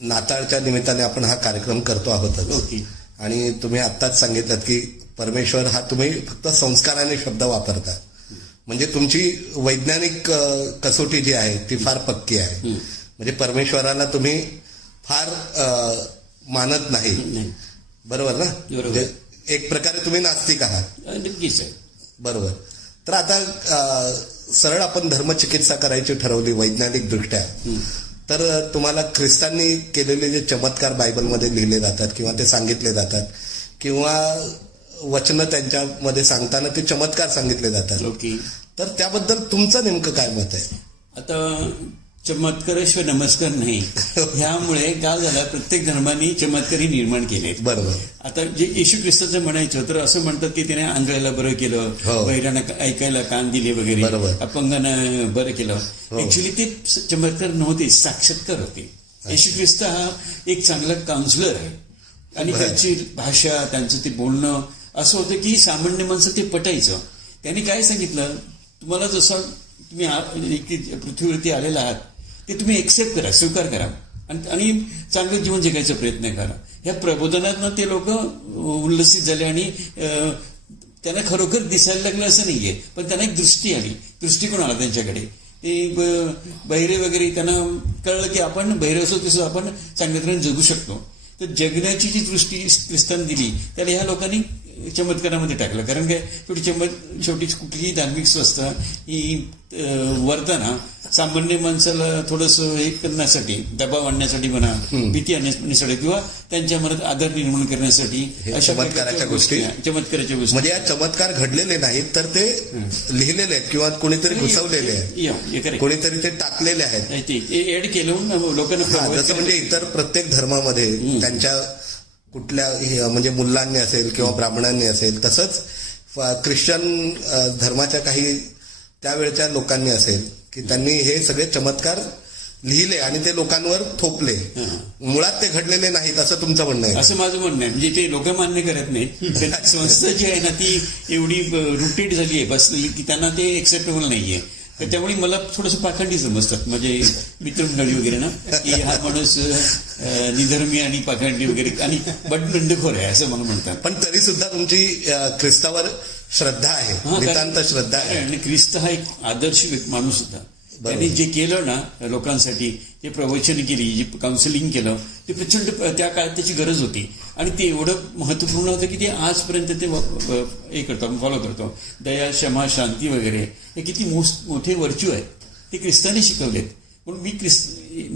नाताळच्या निमित्ताने आपण हा कार्यक्रम करतो आहोतच, आणि तुम्ही आत्ताच सांगितलं की परमेश्वर हा तुम्ही फक्त संस्काराने शब्द वापरता, म्हणजे तुमची वैज्ञानिक कसोटी जी आहे ती फार पक्की आहे. म्हणजे परमेश्वराला तुम्ही फार मानत नाही, बरोबर ना? म्हणजे एक प्रकारे तुम्ही नास्तिक आहात. नक्कीच आहे. बरोबर. तर आता सरळ आपण धर्मचिकित्सा करायची ठरवली वैज्ञानिक दृष्ट्या, तर तुम्हाला ख्रिस्तांनी केलेले जे चमत्कार बायबलमध्ये लिहिले जातात किंवा ते सांगितले जातात किंवा वचनं त्यांच्यामध्ये सांगताना ते चमत्कार सांगितले जातात, तर त्याबद्दल तुमचं नेमकं काय मत आहे? आता चमत्कारेश्वर नमस्कार नाही, ह्यामुळे काय झालं, प्रत्येक धर्माने चमत्कारी निर्माण केले. बरोबर. आता जे येशू ख्रिस्ताचं म्हणायचं तर असं म्हणतात की त्याने आंधळ्याला बरं केलं, बहिरांना ऐकायला कान दिले वगैरे, अपंगांना बरं केलं. ऍक्च्युली ते चमत्कार नव्हते, साक्षात्कार होते. येशू ख्रिस्त हा एक चांगला काउन्सिलर आहे आणि त्यांची भाषा, त्यांचं ते बोलणं असं होतं की सामान्य माणसं ते पटायचं. त्यांनी काय सांगितलं, तुम्हाला जसं तुम्ही पृथ्वीवरती आलेला आहात ते तुम्ही एक्सेप्ट करा, स्वीकार करा आणि चांगलं जीवन जगायचा प्रयत्न करा. ह्या प्रबोधनातनं ते लोक उल्लसित झाले आणि त्यांना खरोखर दिसायला लागलं असं नाहीये, पण त्यांना एक दृष्टी आली, दृष्टिकोन आला त्यांच्याकडे. ते बहिरे वगैरे त्यांना कळलं की आपण बहिरे असो तसं आपण चांगल्या तऱ्हेने जगू शकतो. तर जगण्याची जी दृष्टी ख्रिस्तान दिली त्याला ह्या लोकांनी चमत्कारामध्ये टाकलं. कारण काय, शेवटी कुठलीही धार्मिक संस्था ही वर्तना सामान्य माणसाला थोडंसं हे करण्यासाठी, दबाव आणण्यासाठी म्हणा, भीती आणण्यासाठी किंवा त्यांच्या मनात आदर निर्माण करण्यासाठी अशा चमत्काराच्या गोष्टी म्हणजे या चमत्कार घडलेले नाहीत तर ते लिहिलेले आहेत किंवा कोणीतरी घुसवलेले आहेत, कोणीतरी ते टाकलेले आहेत, एड केलं लोकांना. जसं म्हणजे इतर प्रत्येक धर्मामध्ये त्यांच्या कुठल्या म्हणजे मुलांनी असेल किंवा ब्राह्मणांनी असेल, तसंच ख्रिश्चन धर्माच्या काही त्यावेळच्या लोकांनी असेल की त्यांनी हे सगळे चमत्कार लिहिले आणि ते लोकांवर थोपले. मुळात ते घडलेले नाहीत असं तुमचं म्हणणं आहे? असं माझं म्हणणं आहे. म्हणजे ते लोक मान्य करत नाहीत. संस्था जी आहे ना ती एवढी रुटेड झाली आहे बस की त्यांना ते एक्सेप्टेबल नाहीये. त्यामुळे मला थोडंसं पाखंडी समजतात म्हणजे मित्रमंडळी वगैरे ना, की हा माणूस निधर्मी आणि पाखंडी वगैरे आणि बंडखोर आहे असं मला म्हणतात. पण तरी सुद्धा तुमची ख्रिस्तावर श्रद्धा आहे, नितांत श्रद्धा आहे. आणि ख्रिस्त हा एक आदर्श माणूस होता. त्यांनी जे केलं ना लोकांसाठी, जे प्रवचन केली, जे काउन्सिलिंग केलं, ते प्रचंड त्या काळात त्याची गरज होती आणि ते एवढं महत्वपूर्ण होतं की ते आजपर्यंत ते हे करतो, फॉलो करतो. दया, क्षमा, शांती वगैरे हे किती मोठे वर्च्यू आहेत, ते ख्रिस्ताने शिकवलेत. पण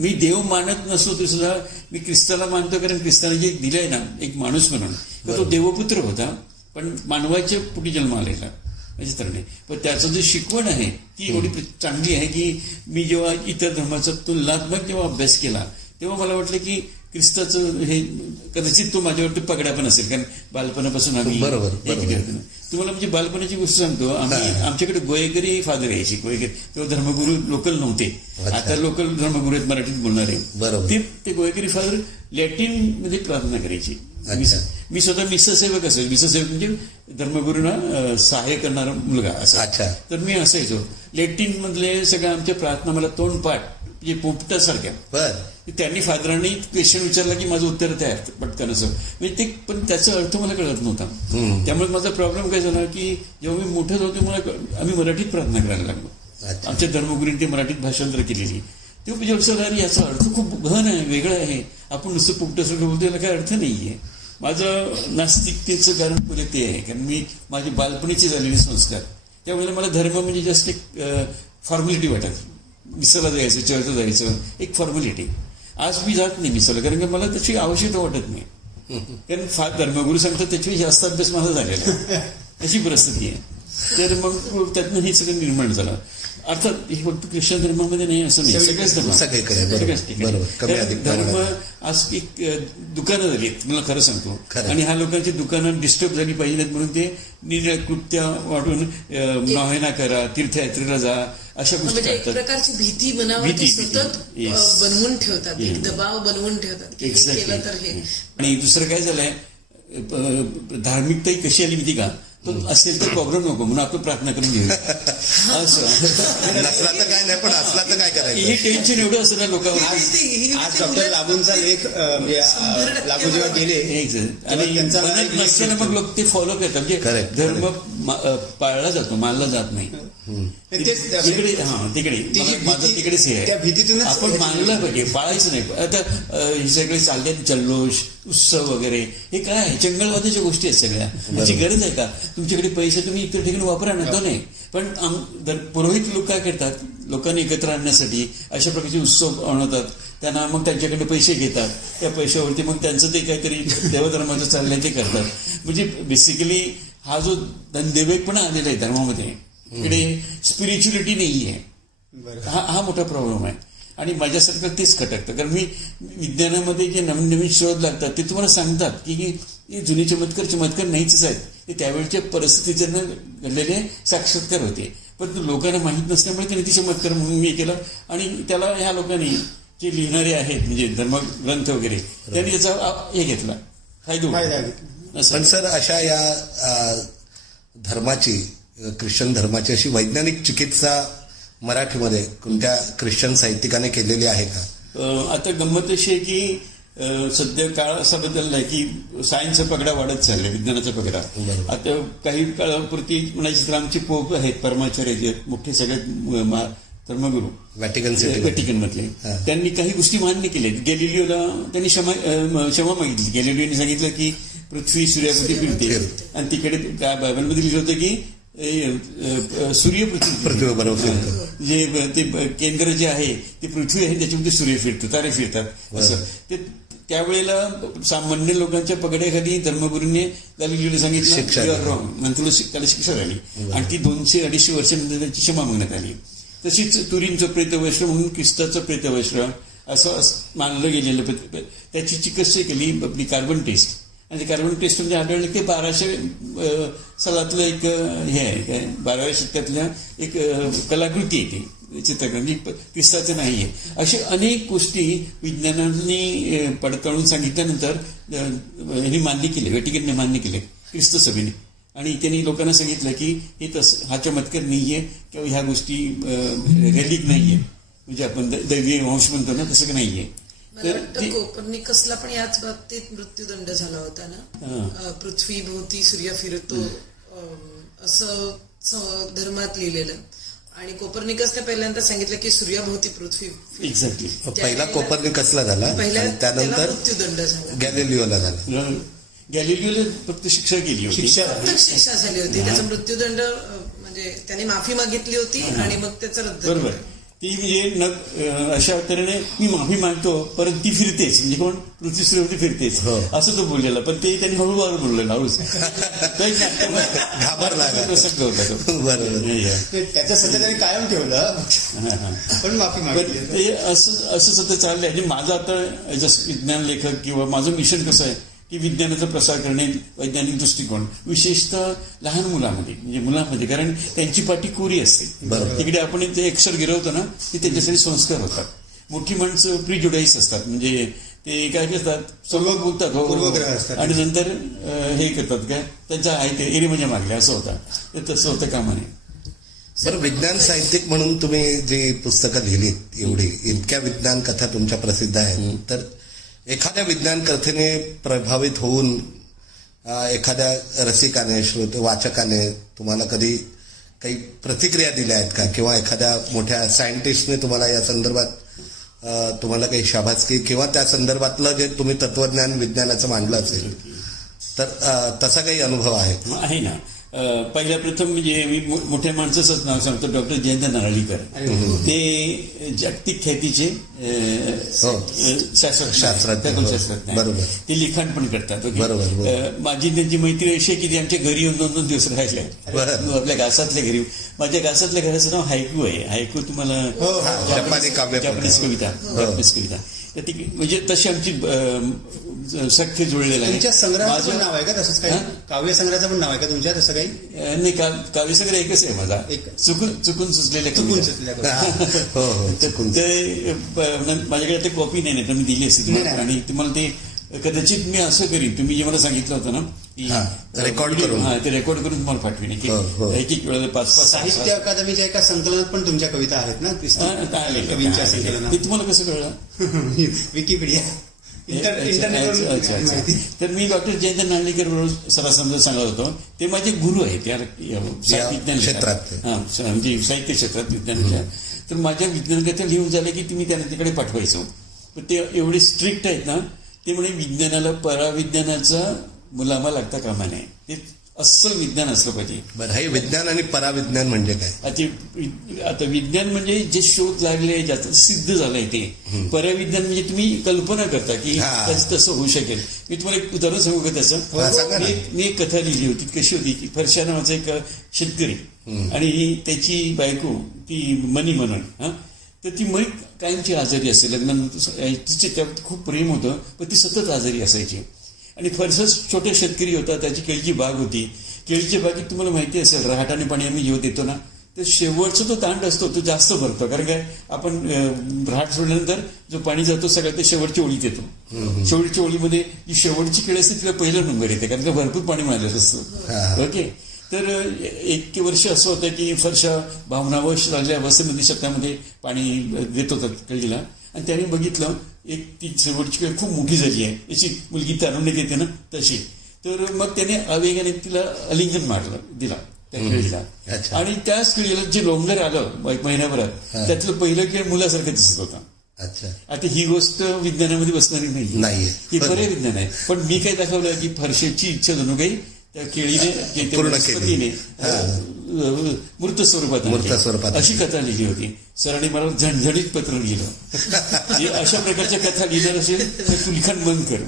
मी देव मानत नसतो तरी सुद्धा मी ख्रिस्ताला मानतो, कारण ख्रिस्ताने जे दिलंय ना एक माणूस म्हणून, तर तो देवपुत्र होता पण मानवाच्या पोटी जन्म आलेला म्हणजे तर नाही. पण त्याचं जे शिकवण आहे ती एवढी चांगली आहे की मी जेव्हा इतर धर्माचा तुलनात्मक जेव्हा अभ्यास केला तेव्हा मला वाटलं की ख्रिस्ताचं हे कदाचित तो माझ्यावरती पगडा पण असेल, कारण बालपणापासून आम्ही तुम्हाला म्हणजे बालपणाची गोष्ट सांगतो. आमच्याकडे गोयकरी फादर यायचे. गोयकरी तेव्हा धर्मगुरू लोकल नव्हते, आता लोकल धर्मगुरू आहेत मराठीत बोलणारे. ते गोयकरी फादर लॅटिन मध्ये प्रार्थना करायची. मी स्वतः मिससेवक असेल. मिससेवक म्हणजे धर्मगुरूंना सहाय्य करणारा मुलगा असा. तर मी असायचो. लॅटिन मधले सगळ्या आमच्या प्रार्थना मला तोंडपाठ म्हणजे पोपटासारख्या. त्यांनी फादरांनी क्वेश्चन विचारला की माझं उत्तर तयार पटकन असं म्हणजे ते, पण त्याचा अर्थ मला कळत नव्हता. त्यामुळे माझा प्रॉब्लेम काय झाला की जेव्हा मी मोठं होतो मला आम्ही मराठीत प्रार्थना करायला लागलो. आमच्या धर्मगुरूंनी ते मराठीत भाषांतर केलेली. ते म्हणजे लक्षात आलं याचा अर्थ खूप गहन आहे, वेगळा आहे. आपण नुसतं पोपट्यासारखं बोलतो याला काही अर्थ नाहीये. माझं नास्तिकतेचं कारण पुढे ते आहे, कारण मी माझी बालपणीची झालेली संस्कार, त्यामुळे मला धर्म म्हणजे जस्ट एक फॉर्मॅलिटी वाटत. मिसाला जायचं, चर्चला जायचं, एक फॉर्मॅलिटी. आज मी जात नाही मिसाला, कारण की मला त्याची आवश्यकता वाटत नाही. कारण फार धर्मगुरू सांगतात त्याच्याही जास्त अभ्यास माझा झालेला आहे, अशी परिस्थिती आहे. तर मग त्यातनं हे सगळं निर्माण झालं. अर्थात हे फक्त ख्रिश्चन धर्मामध्ये नाही असं नाही, सगळ्याच धर्म आज एक दुकानं झाली आहेत, मला खरं सांगतो. आणि ह्या लोकांची दुकानं डिस्टर्ब झाली पाहिजेत म्हणून ते निर्कृत्या वाटून नोहेना करा, तीर्थयात्रेला जा, अशा गोष्टी म्हणजे एक प्रकारची भीती मनावर सतत बनवून ठेवतात, एक दबाव बनवून ठेवतात की केलं तर हे. आणि दुसरं काय झालंय, धार्मिकताही कशी आली माहिती का, तो असेल तर प्रॉब्लेम नको म्हणून आपण प्रार्थना करून घेऊया असं. नसला तर काय नाही, पण असला तर काय करायचं, हे टेन्शन एवढं असं ना लोकांवर. आज डॉक्टर लागूंचा लेख म्हणजे लागू जेव्हा गेले आणि नसताना मग लोक ते फॉलो करतात, म्हणजे धर्म पाळला जातो, मानला जात नाही. तिकडे माझं तिकडेच हे आहे, भीतीतून आपण मानलं पाहिजे, पाळायचं नाही. आता हे सगळे चालले जल्लोष, उत्सव वगैरे, हे काय आहे, जंगलवादाच्या गोष्टी आहेत सगळ्या. त्याची गरज आहे का? तुमच्याकडे पैसे तुम्ही इतर ठिकाणी वापरा ना, तो नाही. पण पुरोहित लोक काय करतात, लोकांनी एकत्र आणण्यासाठी अशा प्रकारचे उत्सव आणतात, त्यांना मग त्यांच्याकडे पैसे घेतात, त्या पैशावरती मग त्यांचं ते काहीतरी देवधर्माचं चाललंय ते करतात. म्हणजे बेसिकली हा जो धनदेवेकपणा आलेला आहे धर्मामध्ये, इकडे स्पिरिच्युअलिटी नाहीये, हा मोठा प्रॉब्लेम आहे. आणि माझ्यासारखं तेच खटकतं, कारण मी विज्ञानामध्ये जे नवीन नवीन शोध लागतात ते तुम्हाला सांगतात की जुने चमत्कार नाहीच आहेत, ते त्यावेळच्या परिस्थितीचे घडलेले साक्षात्कार होते. पण लोकांना माहीत नसल्यामुळे त्यांनी ती चमत्कार म्हणून मी केलं. आणि त्याला ह्या लोकांनी जे लिहिणारे आहेत म्हणजे धर्मग्रंथ वगैरे, त्यांनी त्याचा हे घेतला, फायदा. पण सर, अशा या धर्माची, ख्रिश्चन धर्माची अशी वैज्ञानिक चिकित्सा मराठीमध्ये कोणत्या ख्रिश्चन साहित्यिकाने केलेली आहे का? आता गंमत अशी आहे की सध्या काळ असा बदललाय की सायन्सचा पगडा वाढत चाललाय, विज्ञानाचा पगडा. आता काही काळापुरती म्हणायची तर आमचे पोप आहेत परमाचार्य, जे मुख्य सगळ्यात धर्मगुरू व्हॅटिकन मधले, त्यांनी काही गोष्टी मान्य केल्या. गॅलिलिओला त्यांनी क्षमा मागितली. गॅलिलिओने सांगितलं की पृथ्वी सूर्याभोवती फिरते, आणि तिकडे बायबलमध्ये लिहिलं होतं की सूर्य पृथ्वी जे ते केंद्र जे आहे ते पृथ्वी आहे, त्याच्यामध्ये सूर्य फिरतो, तारे फिरतात असं. ते त्यावेळेला सामान्य लोकांच्या पगड्याखाली धर्मगुरूंनी गॅलिलिओने सांगितलं नंतर त्याला शिक्षा झाली, आणि ती 200-250 वर्षानंतर त्याची क्षमा मागण्यात आली. तशीच तुरींचं प्रेतवस्त्र म्हणून ख्रिस्ताचं प्रेतवस्त्र असं मानलं गेलेलं. त्याची चिकित्सा केली आपली कार्बन टेस्ट, आणि कार्बन टेस्ट म्हणजे आढळलं की 1200 सालातलं एक हे आहे, काय 12व्या शतकातल्या एक कलाकृती आहे ती चित्रकला, म्हणजे ख्रिस्ताचं नाही आहे. अशा अनेक गोष्टी विज्ञानाने पडताळून सांगितल्यानंतर यांनी मान्य केले, व्हॅटिकनने मान्य केले ख्रिस्त सभेने. आणि त्यांनी लोकांना सांगितलं की हे तसं हा चमत्कार नाहीये किंवा ह्या गोष्टी रेलिक नाहीये, म्हणजे आपण दैवीय वंश म्हणतो ना, तसं नाहीये. तर कोपर्निकसला पण याच बाबतीत मृत्यूदंड झाला होता ना, पृथ्वी भोवती सूर्य फिरतो असं धर्मात लिहिलेलं. आणि कोपर्निकसने पहिल्यांदा सांगितलं की सूर्याभोवती पृथ्वी. एक्झॅक्टली. पहिला कोपर्निकसला झाला, त्यानंतर मृत्यूदंड झाला, गॅलिलिओला झाला. गॅलिलिओला फक्त शिक्षा केली होती, फक्त शिक्षा झाली होती. त्याचा मृत्यूदंड म्हणजे त्याने माफी मागितली होती आणि मग त्याचं रद्द केलं. ती म्हणजे अशा तऱ्हेने मी माफी मागतो, परत ती फिरतेच, म्हणजे कोण पृथ्वी सूर्यावरती फिरतेच असं तो बोललेला. पण ते त्यांनी हळूहळू बोललेलं, हळूच घाबरला प्रसंग होता तो. बरोबर, त्याचं सध्या त्यांनी कायम ठेवलं, पण माफी मागितली. ते असं सध्या चाललंय. आणि माझं आता विज्ञान लेखक किंवा माझं मिशन कसं आहे की विज्ञानाचा प्रसार करणे, वैज्ञानिक दृष्टिकोन विशेषतः लहान मुलांमध्ये, म्हणजे मुलांमध्ये, कारण त्यांची पाठी कोरी असते. तिकडे आपण ते अक्षर गिरवतो ना, ते त्यांच्यासाठी संस्कार होतात. मोठी माणसं प्रिजुडाईस असतात, म्हणजे ते काय करतात, सर्व बोलतात आणि नंतर हे करतात काय त्यांच्या आहे ते एरी म्हणजे मागले असं होतं. ते तसं होतं कामा नये. बरं, विज्ञान साहित्यिक म्हणून तुम्ही जी पुस्तकं लिहिलीत, एवढी इतक्या विज्ञान कथा तुमच्या प्रसिद्ध आहेत, तर एखाद्या विज्ञान कथेने प्रभावित होऊन एखाद्या रसिकाने, श्रोते, वाचकाने तुम्हाला कधी काही प्रतिक्रिया दिल्या आहेत का? किंवा एखाद्या मोठ्या सायंटिस्टने तुम्हाला या संदर्भात तुम्हाला काही शाबासकी किंवा त्या संदर्भातलं जे तुम्ही तत्वज्ञान विज्ञानाचं मांडलं असेल तर तसा काही अनुभव आहे ना. पहिल्या प्रथम म्हणजे मी मोठ्या माणसाचंच नाव सांगतो, डॉक्टर जयंत नारळीकर. ते जागतिक ख्यातीचे शास्त्रज्ञ, बरोबर. ते लिखाण पण करतात. बरोबर. माझी त्यांची मैत्री अशी की ते आमच्या घरी येऊन 2-2 दिवस राहिले. आपल्या घासातल्या घरी. माझ्या घासातल्या घराचं नाव हायकू आहे. हायकू तुम्हाला जपानीज कविता, म्हणजे तशी आमची सख्य जुळलेलं आहे. तुमच्या संग्रहाचं पण नाव आहे का तसंच काही? काव्य संग्रहाचं पण नाव आहे का तुमच्या तसं काही? नाही, काव्य संग्रह एकच आहे माझा. चुकून सुचलेल्या माझ्याकडे ते कॉपी नाही तर मी दिली असते तुम्हाला. आणि तुम्हाला ते कदाचित मी असं करीन, तुम्ही जे मला सांगितलं होतं ना की रेकॉर्ड करून, ते रेकॉर्ड करून तुम्हाला पाठवीन. एक वेळेला 5-5 साहित्य अकादमीच्या एका संकलनात पण तुमच्या कविता आहेत ना, कवींच्या संकलनात. ते तुम्हाला कसं कळलं? Wikipedia, internet. तर मी डॉक्टर जयंत नारळीकर बरोबर सरासमजा सांगत होतो. ते माझे गुरु आहेत या विज्ञान क्षेत्रात, म्हणजे साहित्य क्षेत्रात विज्ञानाच्या. तर माझ्या विज्ञान लिहून झालं की तुम्ही त्यांना तिकडे पाठवायचो. पण ते एवढे स्ट्रिक्ट आहेत ना, ते म्हणे विज्ञानाला पराविज्ञानाचा मुलामा लागता कामा नये. ते अस्सल विज्ञान असलं पाहिजे. बरं, हे विज्ञान आणि पराविज्ञान म्हणजे काय? आता विज्ञान म्हणजे जे शोध लागले, ज्याचं सिद्ध झालंय ते. पराविज्ञान म्हणजे तुम्ही कल्पना करता की तसं होऊ शकेल. मी तुम्हाला एक उदाहरण सांगू का त्याचं? मी एक कथा लिहिली होती. कशी होती की फरशा नावाचा एक शेतकरी आणि त्याची बायको ती मनी म्हणून, तर ती मनी कायमची आजारी असे. लग्नानंतर तिचे त्यात खूप प्रेम होतं, पण ती सतत आजारी असायची. आणि फरसा छोटा शेतकरी होता, त्याची केळीची बाग होती. केळीच्या बागेत तुम्हाला माहिती असेल राहटाने पाणी आम्ही जेव्हा देतो ना, तर शेवटचा तो तांड असतो तो जास्त भरतो. कारण काय, आपण राहट सोडल्यानंतर जो पाणी जातो सगळं ते शेवटच्या ओळीत येतो. शेवटच्या ओळीमध्ये जी शेवटची केळी असते तिला पहिला नंबर येते, कारण का भरपूर पाणी मिळालेलं असतं. ओके. तर एक वर्ष असं होतं की फरशा भावनावश लागल्या वसंत शतकामध्ये पाणी देत होतात केळीला. आणि त्याने बघितलं एक ती शेवटची केळी खूप मोठी झाली आहे, याची मुलगी तारुण्यात येते ना तशी. तर मग त्याने आवेगाने तिला आलिंगन दिला त्या केळीला. आणि त्याच केळीला जे लोंगर आलं एक महिन्याभरात, त्यातलं पहिलं केळ मुलासारखं दिसत होता. आता ही गोष्ट विज्ञानामध्ये बसणारी नाही, ही बरे विज्ञान आहे. पण मी काय दाखवलं की फरशेची इच्छा जणू काही त्या केळीने वनस्पतीने मूर्त स्वरूपात अशी कथा लिहिली होती. सरांनी मला झणझणीत पत्र लिहिलं, अशा प्रकारच्या कथा लिहिणार असेल तर तू लिखाण बंद कर.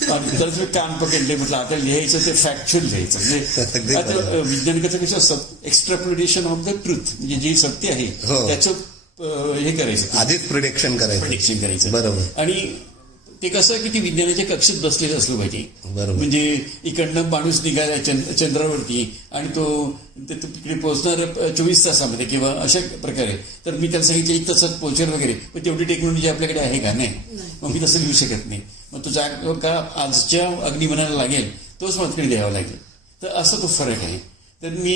तर तुम्ही कान पकडले, म्हटलं आता लिहायचं ते फॅक्च्युअल लिहायचं. म्हणजे आता विज्ञान कथा कसं एक्स्ट्राप्रिडिशन ऑफ द ट्रूथ, म्हणजे जे सत्य आहे त्याचं हे करायचं, आधीच प्रिडिक्शन करायचं. बरोबर. आणि ते कसं की ते विज्ञानाच्या कक्षेत बसलेलं असलं पाहिजे. म्हणजे इकडनं माणूस निघाला चंद्रावरती आणि तो तिकडे पोहोचणार 24 तासामध्ये किंवा अशा प्रकारे. तर मी त्याला सांगितलं 1 तासात पोहोचेल वगैरे, पण तेवढी टेक्नॉलॉजी आपल्याकडे आहे का? नाही. मग मी तसं लिहू शकत नाही. मग तो का आजच्या अग्निमनाला लागेल तोच माझ्याकडे द्यावा लागेल. तर असा तो फरक आहे. तर मी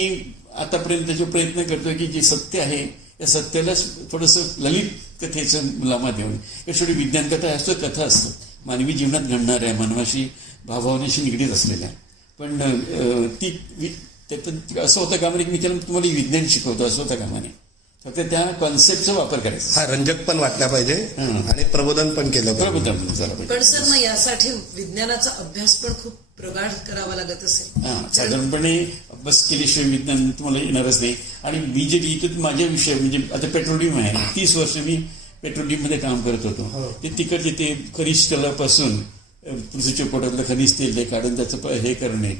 आतापर्यंत जो प्रयत्न करतोय की जे सत्य आहे या सत्याला थोडंसं ललित कथेचं मुलामा देऊन, शेवटी विज्ञान कथा असतं, कथा असतं मानवी जीवनात घडणाऱ्या, मानवाशी भावभावनेशी निगडीत असलेल्या. पण ती त्यात असं होतं कामाने की मी त्याला तुम्हाला विज्ञान शिकवतो असं होतं कामाने. फक्त त्या कॉन्सेप्टचा वापर करायचा. हा रंजक पण वाटला पाहिजे आणि प्रबोधन पण केलं पाहिजे. पण सर मग यासाठी विज्ञानाचा अभ्यास पण खूप प्रगाढ करावा लागत असेल. साधारणपणे अभ्यास केल्याशिवाय विज्ञान तुम्हाला येणारच नाही. आणि मी जे लिहितो माझ्या विषय म्हणजे आता पेट्रोलियम आहे, 30 वर्ष मी पेट्रोलियम मध्ये काम करत होतो. ते तिकडचे ते खनिज तेलापासून पृथ्वीच्या पोटातलं खनिज तेल ते काढून त्याचं हे करणे,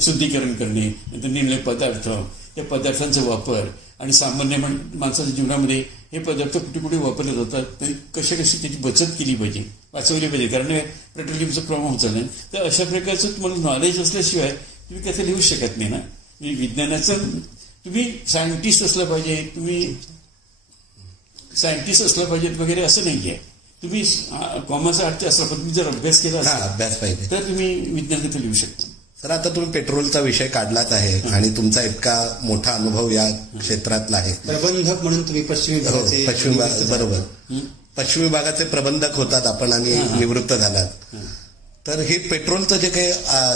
शुद्धीकरण करणे, नंतर निघले पदार्थ, त्या पदार्थांचा वापर आणि सामान्य माणसाच्या जीवनामध्ये हे पदार्थ कुठे कुठे वापरले जातात, तरी कशी त्याची बचत केली पाहिजे, वाचवली पाहिजे. कारण पेट्रोलियमचं प्रमाण होत चाललंय. तर अशा प्रकारचं तुम्हाला नॉलेज असल्याशिवाय तुम्ही कसं लिहू शकत नाही ना. विज्ञानाचं तुम्ही सायंटिस्ट असलं पाहिजे, तुम्ही सायंटिस्ट असलं पाहिजेत वगैरे असं नाहीये. तुम्ही कॉमर्स आर्टचे असला पण तुम्ही जर अभ्यास केला अभ्यास पाहिजे तर तुम्ही विज्ञान कथा लिहू शकता. सर आता तुम्ही पेट्रोलचा विषय काढलाच आहे आणि तुमचा इतका मोठा अनुभव या क्षेत्रातला आहे. प्रबंधक म्हणून तुम्ही पश्चिमी बरोबर पश्चिमी भागाचे प्रबंधक होतात आपण आणि निवृत्त झालात. तर हे पेट्रोलचं जे काही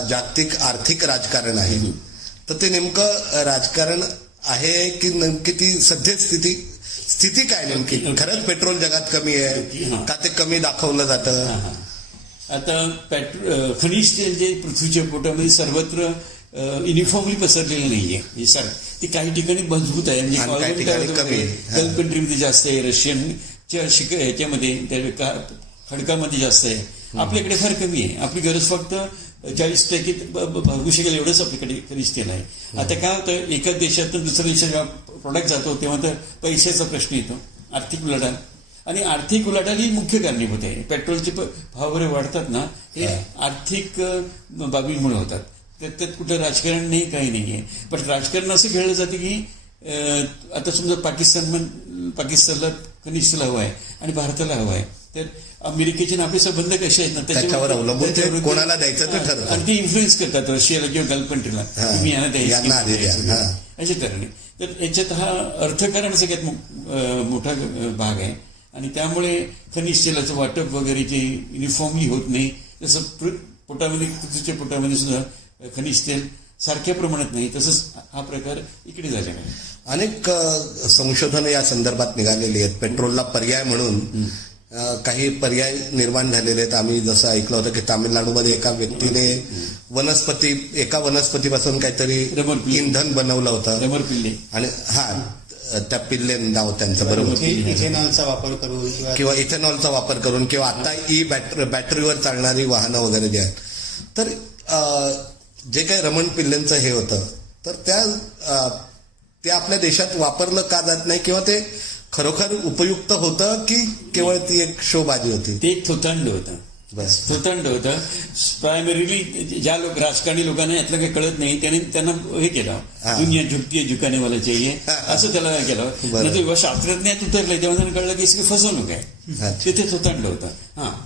जागतिक आर्थिक राजकारण आहे, तर ते नेमकं राजकारण आहे की नेमकी ती सद्यस्थिती स्थिती काय नेमकी? खरंच पेट्रोल जगात कमी आहे का ते कमी दाखवलं जातं? आता खनिज तेल जे पृथ्वीच्या पोटामध्ये सर्वत्र युनिफॉर्मली पसरलेलं नाहीये. ती काही ठिकाणी मजबूत आहे, म्हणजे गल्फ कंट्रीमध्ये जास्त आहे, रशियनच्या ह्याच्यामध्ये खडकामध्ये जास्त आहे, आपल्याकडे फार कमी आहे. आपली गरज फक्त 40% भागू शकेल एवढंच आपल्याकडे खनिज तेल आहे. आता काय होतं, एका देशातून दुसऱ्या देशात जेव्हा प्रोडक्ट जातो तेव्हा तर पैशाचा प्रश्न येतो, आर्थिक उलाढाल, आणि आर्थिक उलाढाल ही मुख्य कारणीभूत आहे. पेट्रोलचे भाव वगैरे वाढतात ना, हे आर्थिक बाबींमुळे होतात. त्यात कुठलं राजकारण नाही, काही नाहीये. पण राजकारण असं खेळलं जातं की आता समजा पाकिस्तानला खनिज तेल हवं आहे आणि भारताला हवं आहे, तर अमेरिकेचे आपले संबंध कसे आहेत ना त्याच्यावर अवलंबून कोणाला द्यायचं ते ठरतं, आणि ते इन्फ्लुएन्स करतात रशियाला किंवा गल्फ कंट्रीला, तुम्ही यांना द्यायचं अशा तऱ्हेने. तर याच्यात हा अर्थकारण सगळ्यात मोठा भाग आहे, आणि त्यामुळे खनिज तेलाचं वाटप वगैरे जे युनिफॉर्मली होत नाही. जसं पृथ्वीच्या पोटामध्ये सुद्धा खनिज तेल सारख्या प्रमाणात नाही, तसंच हा प्रकार इकडे झालेला आहे. अनेक संशोधन या संदर्भात निघालेली आहेत. पेट्रोलला पर्याय म्हणून काही पर्याय निर्माण झालेले आहेत. आम्ही जसं ऐकलं होतं की तामिळनाडूमध्ये एका व्यक्तीने एका वनस्पतीपासून काहीतरी इंधन बनवलं होतं, रबर पिल्ले, आणि त्या पिल्ले नाव त्यांचं बरोबर, इथेनॉलचा वापर करून किंवा इथेनॉलचा वापर करून, किंवा आता बॅटरीवर चालणारी वाहनं वगैरे जे आहेत. तर जे काही रमण पिल्लेंचं हे होतं, तर ते आपल्या देशात वापरलं का जात नाही, किंवा ते खरोखर उपयुक्त होतं की केवळ ती एक शोबाजी होती? ते एक थोतांड होतं. प्रायमरीली ज्या राजकारणी लोकांना यातलं काही कळत नाही त्यांना हे केलं, दुनिया झुकती आहे झुकाने वाला चाहिए असं त्याला केलं. जेव्हा शास्त्रज्ञात उतरले तेव्हा त्यांना कळलं की फसवणूक आहे, ते थोतांड होतं.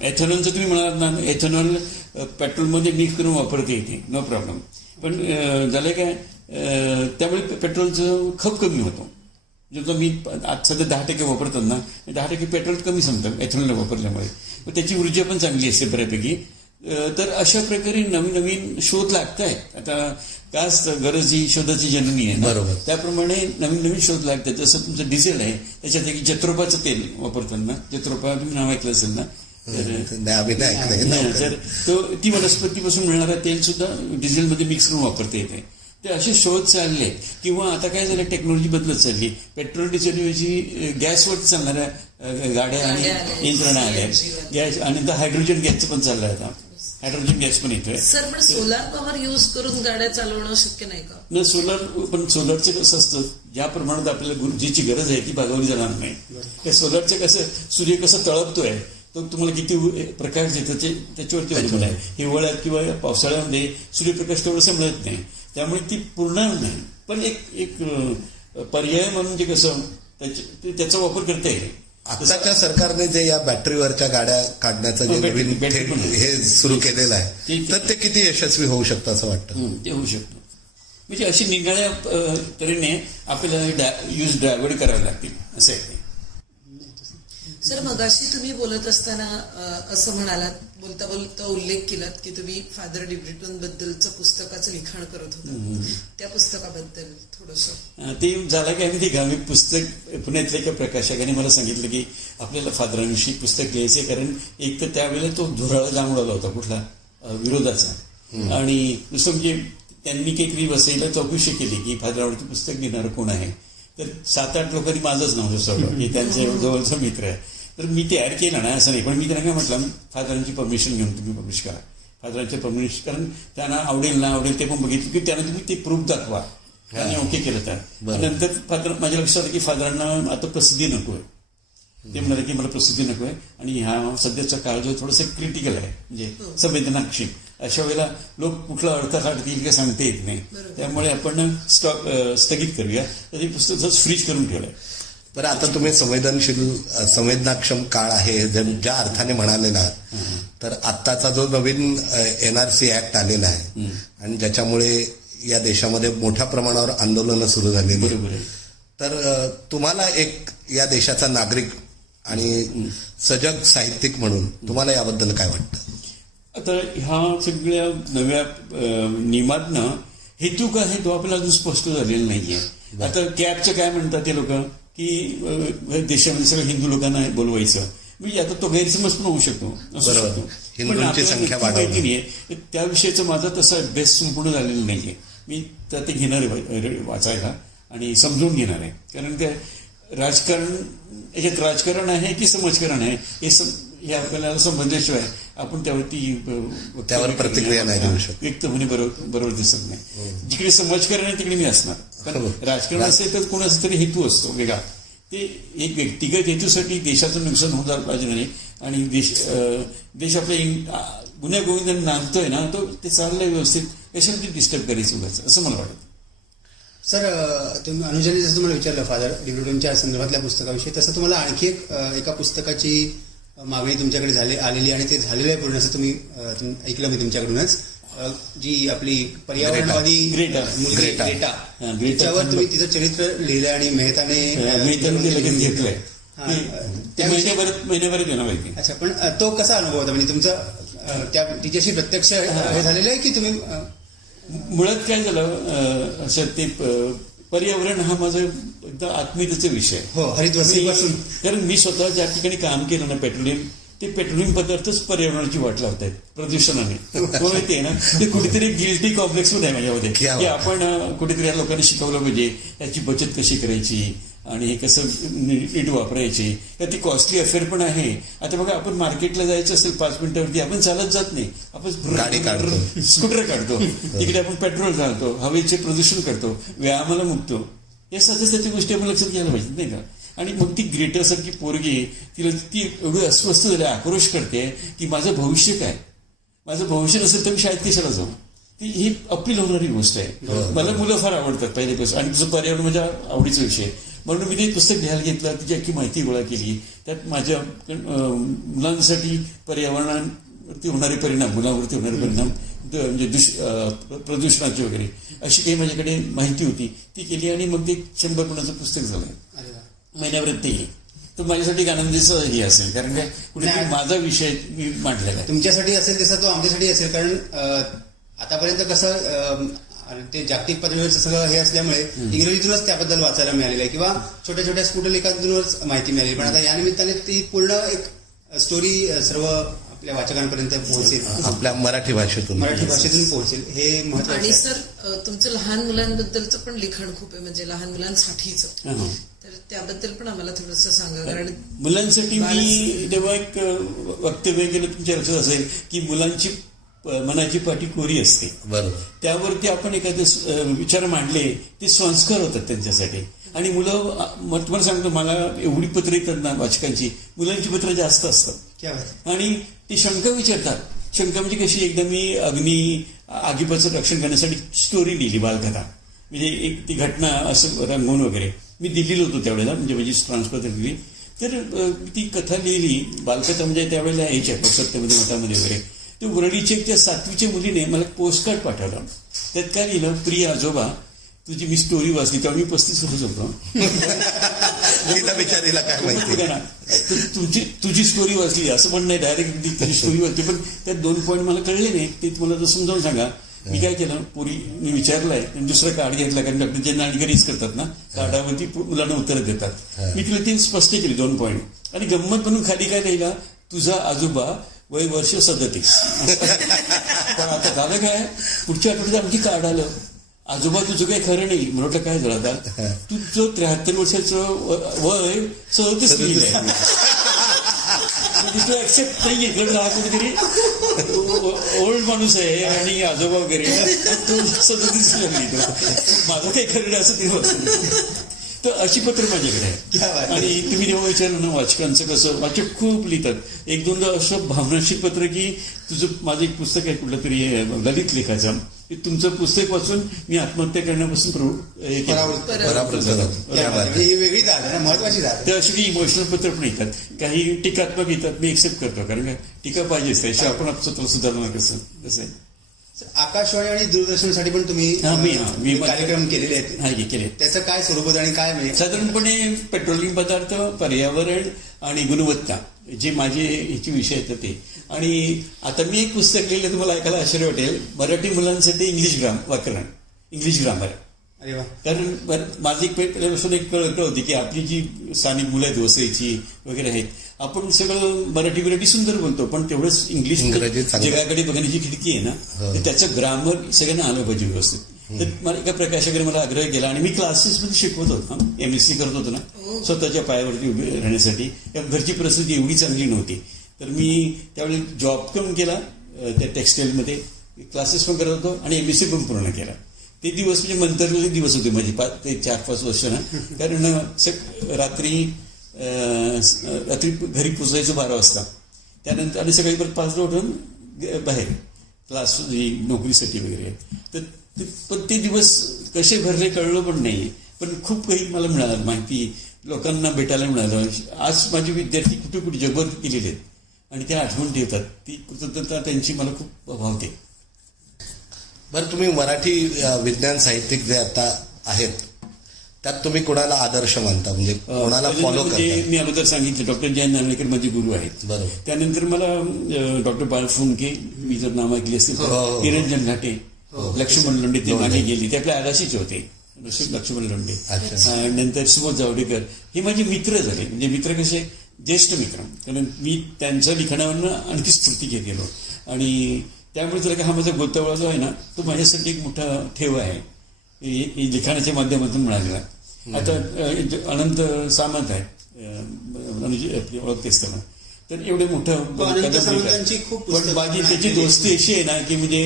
एथेनॉलचं तुम्ही म्हणालात ना, एथेनॉल पेट्रोलमध्ये मिक्स करून वापरता येते, नो प्रॉब्लेम. पण झालं काय, त्यामुळे पेट्रोलचं खप कमी होतो. जेव्हा मी आज सध्या 10% वापरतात ना, 10% पेट्रोल कमी संपतं एथेनॉल वापरल्यामुळे. त्याची ऊर्जा पण चांगली असते बऱ्यापैकी. तर अशा प्रकारे नवीन नवीन शोध लागत आहेत. आता काच गरज ही शोधाची जननी आहे, बरोबर, त्याप्रमाणे नवीन नवीन शोध लागतात. जसं तुमचं डिझेल आहे, त्याच्यात एक जत्रोपाचं तेल वापरताना, जत्रोपा तुम्ही नाव ऐकलं असेल ना, तर ती वनस्पतीपासून मिळणारं तेल सुद्धा डिझेलमध्ये मिक्स करून वापरता येते. ते असे शोध चालले. किंवा आता काय झालं, टेक्नॉलॉजी बदलत चालली. पेट्रोल डिझेलऐवजी गॅसवर चालणाऱ्या गाड्या आणि यंत्रणा आल्या, गॅस, आणि हायड्रोजन गॅसचं पण चाललंय. आता हायड्रोजन गॅस पण येतोय. सर, पण सोलार पॉवर युज करून गाड्या चालवणं शक्य नाही का? नाही, सोलरचं कसं असतं, ज्या प्रमाणात आपल्याला ऊर्जेची गरज आहे ती भागवली जाणार नाही. त्या सोलरचं कसं, सूर्य कसं तळपतोय, तो तुम्हाला किती प्रकाश देतो त्याच्यावरती अवलंबून आहे. हिवाळ्यात किंवा पावसाळ्यामध्ये सूर्यप्रकाश तेवढंसं मिळत नाही, त्यामुळे ती पूर्ण नाही. पण एक पर्याय म्हणून जे कसं त्याचा वापर करता येईल. आताच्या सरकारने जे या बॅटरीवरच्या गाड्या काढण्याचं जे नवीन हे सुरू केलेलं आहे, तर ते किती यशस्वी होऊ शकतं असं वाटतं? ते होऊ शकतं. म्हणजे अशी निघाल्या तऱ्हेने आपल्याला यूज डायव्हर्ट करावे लागतील असं आहे. सर, मगाशी तुम्ही बोलत असताना असं म्हणालात, बोलता बोलता उल्लेख केलात की तुम्ही फादर डिब्रिटन बद्दलचं पुस्तकाचं लिखाण करत होता. त्या पुस्तकाबद्दल थोडंसं. ते झालं की आम्ही ते पुस्तक पुण्यातल्या एका प्रकाशकाने मला सांगितलं की आपल्याला फादरांविषयी पुस्तक लिहायचे, कारण एक तर त्यावेळेला तो धुराळा जांभूळ आला होता कुठला विरोधाचा, आणि दुसरं म्हणजे त्यांनी काहीतरी वसईला चौकशी केली की फादरावरती पुस्तक लिहिणारं कोण आहे. तर 7-8 लोकांनी माझंच नाव सुचवलं की त्यांचा जवळचा मित्र आहे. तर मी ते ऍड केलं नाही असं नाही, पण मी त्यांना काय म्हटलं, फादरांची परमिशन घेऊन तुम्ही पब्लिश करा. फादरांचे परमिशन, कारण त्यांना आवडेल ना आवडेल ते पण बघितलं की त्यांना तुम्ही ते प्रूफ दाखवा, त्यांनी ओके केलं. तर नंतर फादर माझ्या लक्षात आलं की फादरांना आता प्रसिद्धी नको आहे. ते म्हणाले की मला प्रसिद्धी नको आहे, आणि ह्या सध्याचा काळ जो थोडंसं क्रिटिकल आहे, म्हणजे संवेदनाक्षीण, अशा वेळेला लोक कुठला अर्थ काढतील का सांगता येत नाही, त्यामुळे आपण स्थगित करूया. तर हे पुस्तक फ्रीज करून ठेवलंय. बरं, आता तुम्ही संवेदनाक्षम काळ आहे ज्या अर्थाने म्हणालेला आहात, तर आत्ताचा जो नवीन NRC ऍक्ट आलेला आहे, आणि ज्याच्यामुळे या देशामध्ये मोठ्या प्रमाणावर आंदोलनं सुरू झालेली, बरोबर आहे. तर तुम्हाला एक या देशाचा नागरिक आणि सजग साहित्यिक म्हणून तुम्हाला याबद्दल काय वाटतं? आता ह्या सगळ्या नव्या नियमातनं हेतू काय आहे तो आपल्याला अजून स्पष्ट झालेला नाहीये. आता कॅबचं काय म्हणतात ते लोक की देशामध्ये सगळं हिंदू लोकांना बोलवायचं. म्हणजे आता तो गैरसमज पण होऊ शकतो. हिंदूंची संख्या माहिती नाहीये त्याविषयीचा माझा तसा अभ्यास संपूर्ण झालेला नाहीये. मी तर ते घेणार आहे वाचायला आणि समजून घेणार आहे. कारण ते राजकारण याच्यात राजकारण आहे की समाजकारण आहे हे आपल्याला समजल्याशिवाय आपण त्यावर प्रतिक्रिया नाही देऊ शकत. व्यक्त होणे बरोबर दिसत नाही. जिकडे समाजकारण आहे तिकडे मी असणार. कारण राजकारण असेल तर कोणाचा तरी हेतू असतो वेगळा. ते एक व्यक्तिगत हेतूसाठी देशाचं नुकसान होणार पाहिजे नाही. आणि देश आपल्या गुन्ह्या गोविंदाने नांदतोय ना तो ते चाललंय व्यवस्थित कशामध्ये डिस्टर्ब करायचं असं मला वाटतं. सर तुम्ही अनुजाने जसं तुम्हाला विचारलं फादर डिब्रुटनच्या संदर्भातल्या पुस्तकाविषयी तसं तुम्हाला आणखी एका पुस्तकाची मागणी तुमच्याकडे आलेली आणि ते झालेलं आहे पूर्ण असं तुम्ही ऐकलं मी तुमच्याकडूनच. जी आपली पर्यावरणवादी मुलगी ग्रेटा त्याच्यावर तुम्ही तिचं चरित्र लिहिलं आणि मेहताने लगेच घेतलंय. महिन्याभरात येणार माहिती. अच्छा पण तो कसा अनुभव होता म्हणजे तुमचं तिच्याशी प्रत्यक्ष हे झालेलं आहे की तुम्ही मुळात काय झालं असं ते पर्यावरण हा माझा एकदा आत्मीयतेचा विषय. हो हरितवस्तीपासून. कारण मी स्वतः ज्या ठिकाणी काम केलं ना पेट्रोलियम पदार्थच पर्यावरणाची वाट लावतायत प्रदूषणाने. माहिती आहे ना ते कुठेतरी गिल्टी कॉम्प्लेक्स पण आहे माझ्यामध्ये की आपण कुठेतरी या लोकांना शिकवलं पाहिजे याची बचत कशी करायची आणि हे कसं नीट वापरायचे. ती कॉस्टली अफेअर पण आहे. आता बघा आपण मार्केटला जायचं असेल 5 मिनिटावरती आपण चालत जात नाही. आपण गाडी काढतो स्कूटर काढतो तिकडे आपण पेट्रोल घालतो हवेचे प्रदूषण करतो व्यायामाला मुकतो. या सध्या गोष्टी आपण लक्षात घ्यायला पाहिजे नाही का. आणि मग ती ग्रेटरसारखी पोरगी तिला ती एवढी अस्वस्थ झाली आक्रोश करते की माझं भविष्य काय माझं भविष्य नसेल तर मी शाळेत कशाला जाऊ. ही अपील होणारी गोष्ट आहे. मला मुलं फार आवडतात पहिल्यापासून आणि तुझं पर्यावरण माझ्या आवडीचा विषय म्हणून मी ते पुस्तक घ्यायला घेतलं तिची अख्खी माहिती गोळा केली. त्यात माझ्या मुलांसाठी पर्यावरणावरती होणारे परिणाम मुलांवरती होणारे परिणाम म्हणजे प्रदूषणाचे वगैरे अशी काही माझ्याकडे माहिती होती ती केली आणि मग ते 100 गुणाचं पुस्तक झालं. महिन्याभरात ते येईल तर माझ्यासाठी एक आनंदीचं हे असेल कारण काय कुठे माझा विषय मी मांडलेला आहे. तुमच्यासाठी असेल तसा तो आमच्यासाठी असेल कारण आतापर्यंत कसं ते जागतिक पातळीवरचं सगळं हे असल्यामुळे इंग्रजीतूनच त्याबद्दल वाचायला मिळालेलं आहे किंवा छोट्या छोट्या स्फुटलेखांतूनच माहिती मिळाली. पण आता या निमित्ताने ती पूर्ण एक स्टोरी सर्व आपल्या वाचकांपर्यंत पोहोचेल आपल्या मराठी भाषेतून पोहोचेल हे महत्त्वाचं. आणि सर तुमचं लहान मुलांबद्दलचं पण लिखाण खूप आहे म्हणजे लहान मुलांसाठीचं तर त्याबद्दल पण आम्हाला थोडंसं सांगा. कारण मुलांसाठी मी तेव्हा एक वक्तव्य केलं तुमच्या लक्षात असेल की मुलांची मनाची पाठी कोरी असते. बरोबर. त्यावरती आपण एखादे विचार मांडले ते संस्कार होतात त्यांच्यासाठी. आणि मुलं तुम्हाला सांगतो मला एवढी पत्र येतात ना वाचकांची मुलांची पत्र जास्त असतात आणि ती शंका विचारतात. शंका म्हणजे कशी एकदा मी आगीपासून रक्षण करण्यासाठी स्टोरी लिहिली बालकथा म्हणजे एक ती घटना असं रंगवून वगैरे मी दिलेलं होतं त्यावेळेला म्हणजे माझी ट्रान्सफर दिली तर ती कथा लिहिली बालकथा म्हणजे त्यावेळेला यायच्या सत्तेमध्ये मतामध्ये वगैरे. ते वरळीच्या त्या 7वीच्या मुलीने मला पोस्टकार्ड पाठवलं. त्यात काय लिहिलं प्रिय आजोबा तुझी मी स्टोरी वाचली तेव्हा मी 35 वर्ष होतो. बिचारीला काय माहिती तुझी स्टोरी वाचली असं पण नाही डायरेक्ट तुझी स्टोरी वाचली पण त्यात 2 पॉईंट मला कळले नाही ते तुम्हाला समजावून सांगा. मी काय केलं मी विचारलंय आणि दुसरं कार्ड घेतलं कारण डॉक्टर जे नाणगरीच करतात ना कार्डावरती मुलांना उत्तर देतात. मी तिला ते स्पष्ट केली 2 पॉईंट आणि गंमत म्हणून खाली काय लिहिला तुझा आजोबा वय वर्ष 37. पण आता झालं काय पुढच्या आठवड्यात आणखी कार्ड आलं आजोबा तुझं काही खरं नाही मला वाटलं काय झालं आता तुझं 73 वर्षाचं वय 37 लिहिलंय. तू ऍक्सेप्ट नाही घेतलं हा कुठेतरी ओल्ड माणूस आहे आणि आजोबा वगैरे तू 37 लिहितो माझं काही खरं नाही असं ते. तर अशी पत्र माझ्याकडे आहे. आणि तुम्ही जेव्हा विचारलं ना वाचकांचं कसं वाचक खूप लिहितात. 1-2दा असं भावनाशील पत्र की तुझं माझं एक पुस्तक आहे कुठलं तरी ललित लेखाचं तुमचं पुस्तक वाचून मी आत्महत्या करण्यापासून महत्वाची तर अशी काही इमोशनल पत्र पण येतात काही टीकात्मक येतात मी एक्सेप्ट करतो कारण काय टीका पाहिजेच त्याशिवाय आपण स्वतःला सुधारणार कसं आहे. आकाशवाणी आणि दूरदर्शनसाठी पण तुम्ही कार्यक्रम केलेले आहेत त्याचं काय स्वरूप आणि काय म्हणजे साधारणपणे पेट्रोलियम पदार्थ पर्यावरण आणि गुणवत्ता जे माझे ह्याचे विषय आहेत ते. आणि आता मी एक पुस्तक लिहिलं तुम्हाला ऐकायला आश्चर्य वाटेल मराठी मुलांसाठी इंग्लिश व्याकरण इंग्लिश ग्रामर अरे वा. कारण माझी पहिल्यापासून एक कळ होती की आपली जी स्थानिक मुलं आहेत वसईची वगैरे आहेत, आपण सगळं मराठी सुंदर बोलतो, पण तेवढंच इंग्लिश जगाकडे बघण्याची खिडकी आहे ना, तर त्याचं ग्रामर सगळ्यांना आलं पाहिजे व्यवस्थित. तर मला एका प्रकाशकाने मला आग्रह केला आणि मी क्लासेसमध्ये शिकवत होतो, MSc करत होतो ना, स्वतःच्या पायावरती उभे राहण्यासाठी. घरची परिस्थिती एवढी चांगली नव्हती, तर मी त्यावेळी जॉब पण केला त्या टेक्सटाईलमध्ये, क्लासेस पण करत होतो आणि MSc पण पूर्ण केला. ते दिवस म्हणजे मंतरलेले दिवस होते माझे 5 ते 4-5 वर्ष ना. कारण रात्री घरी पोचायचं 12 वाजता, त्यानंतर आणि सकाळी परत 5ला उठून बाहेर क्लास नोकरीसाठी वगैरे. तर पण ते दिवस कसे भरले कळलं पण नाही, पण खूप काही मला मिळालं, माहिती लोकांना भेटायला मिळालं. आज माझे विद्यार्थी कुठे कुठे जगभर गेलेले आहेत आणि त्या आठवण ठेवतात, ती कृतज्ञता त्यांची मला खूप भावते. बरं, तुम्ही मराठी विज्ञान साहित्यिक जे आता आहेत त्यात तुम्ही कोणाला आदर्श मानता, म्हणजे कोणाला फॉलो करता? मी अगोदर सांगितलं डॉक्टर जयंत नार्वेकर माझे गुरु आहेत. बरोबर. त्यानंतर मला डॉक्टर बाळ फुंके, मी जर नाव ऐकली असतील, निरंजन घाटे, लक्ष्मण लोंढे, ते माझे गेले, ते आपल्या आदाशीचे होते, लक्ष्मण लोंढे. नंतर सुबोध जावडेकर, हे माझे मित्र झाले. म्हणजे मित्र कसे, ज्येष्ठ मित्र, कारण मी त्यांच्या लिखाणावरनं आणखी स्फूर्ती घेत गेलो. आणि त्यामुळे जर का हा माझा गोतावळा जो आहे ना, तो माझ्यासाठी एक मोठा ठेवा आहे, लिखाणाच्या माध्यमातून मिळालेला. आता अनंत सामंत आहेत, ओळखतेस त्यांना, तर एवढे मोठं, पण माझी त्याची दोस्ती अशी आहे ना की म्हणजे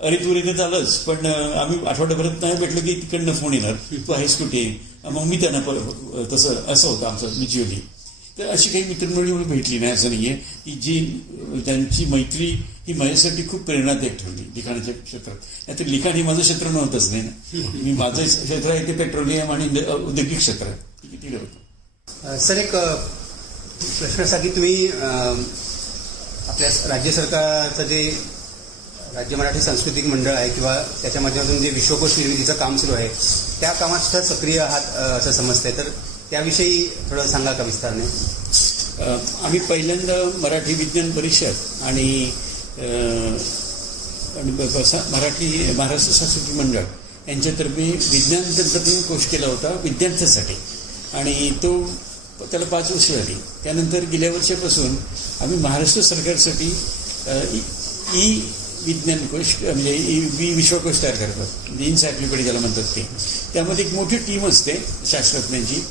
अरे तू इथे चालच, पण आम्ही आठवड्याभरात नाही भेटलो की तिकडनं फोन येणार, तू आहेस कुठे, मग मी त्यांना तसं असं होतं आमचं म्युच्युअली. तर अशी काही मित्रमंडळी मला भेटली नाही, असं नाहीये की जी त्यांची मैत्री ही माझ्यासाठी खूप प्रेरणादायक ठरली लिखाणाच्या क्षेत्रात. नाहीतर लिखाण हे माझं क्षेत्र नव्हतंच नाही ना. मी माझं क्षेत्र आहे ते पेट्रोलियम आणि औद्योगिक क्षेत्र आहे, किती होतं. सर, एक प्रश्नासाठी तुम्ही आपल्या राज्य सरकारचं जे राज्य मराठी सांस्कृतिक मंडळ आहे किंवा त्याच्या माध्यमातून जे विश्वकोश निर्मितीचं काम सुरू आहे, त्या कामात सुद्धा सक्रिय आहात असं समजतंय, तर त्याविषयी थोडं सांगा का विस्ताराने? आम्ही पहिल्यांदा मराठी विज्ञान परिषद आणि महाराष्ट्र सांस्कृतिक मंडळ यांच्यातर्फे विज्ञान तंत्रज्ञान कोश केला होता विद्यार्थ्यांसाठी, आणि तो त्याला 5 वर्ष झाली. त्यानंतर गेल्या वर्षापासून आम्ही महाराष्ट्र सरकारसाठी ई विज्ञान कोश म्हणजे विश्वकोश तयार करतात, म्हणजे इन्सायक्लोपीडिया ज्याला म्हणतात ते. त्यामध्ये एक मोठी टीम असते शास्त्रज्ञांची.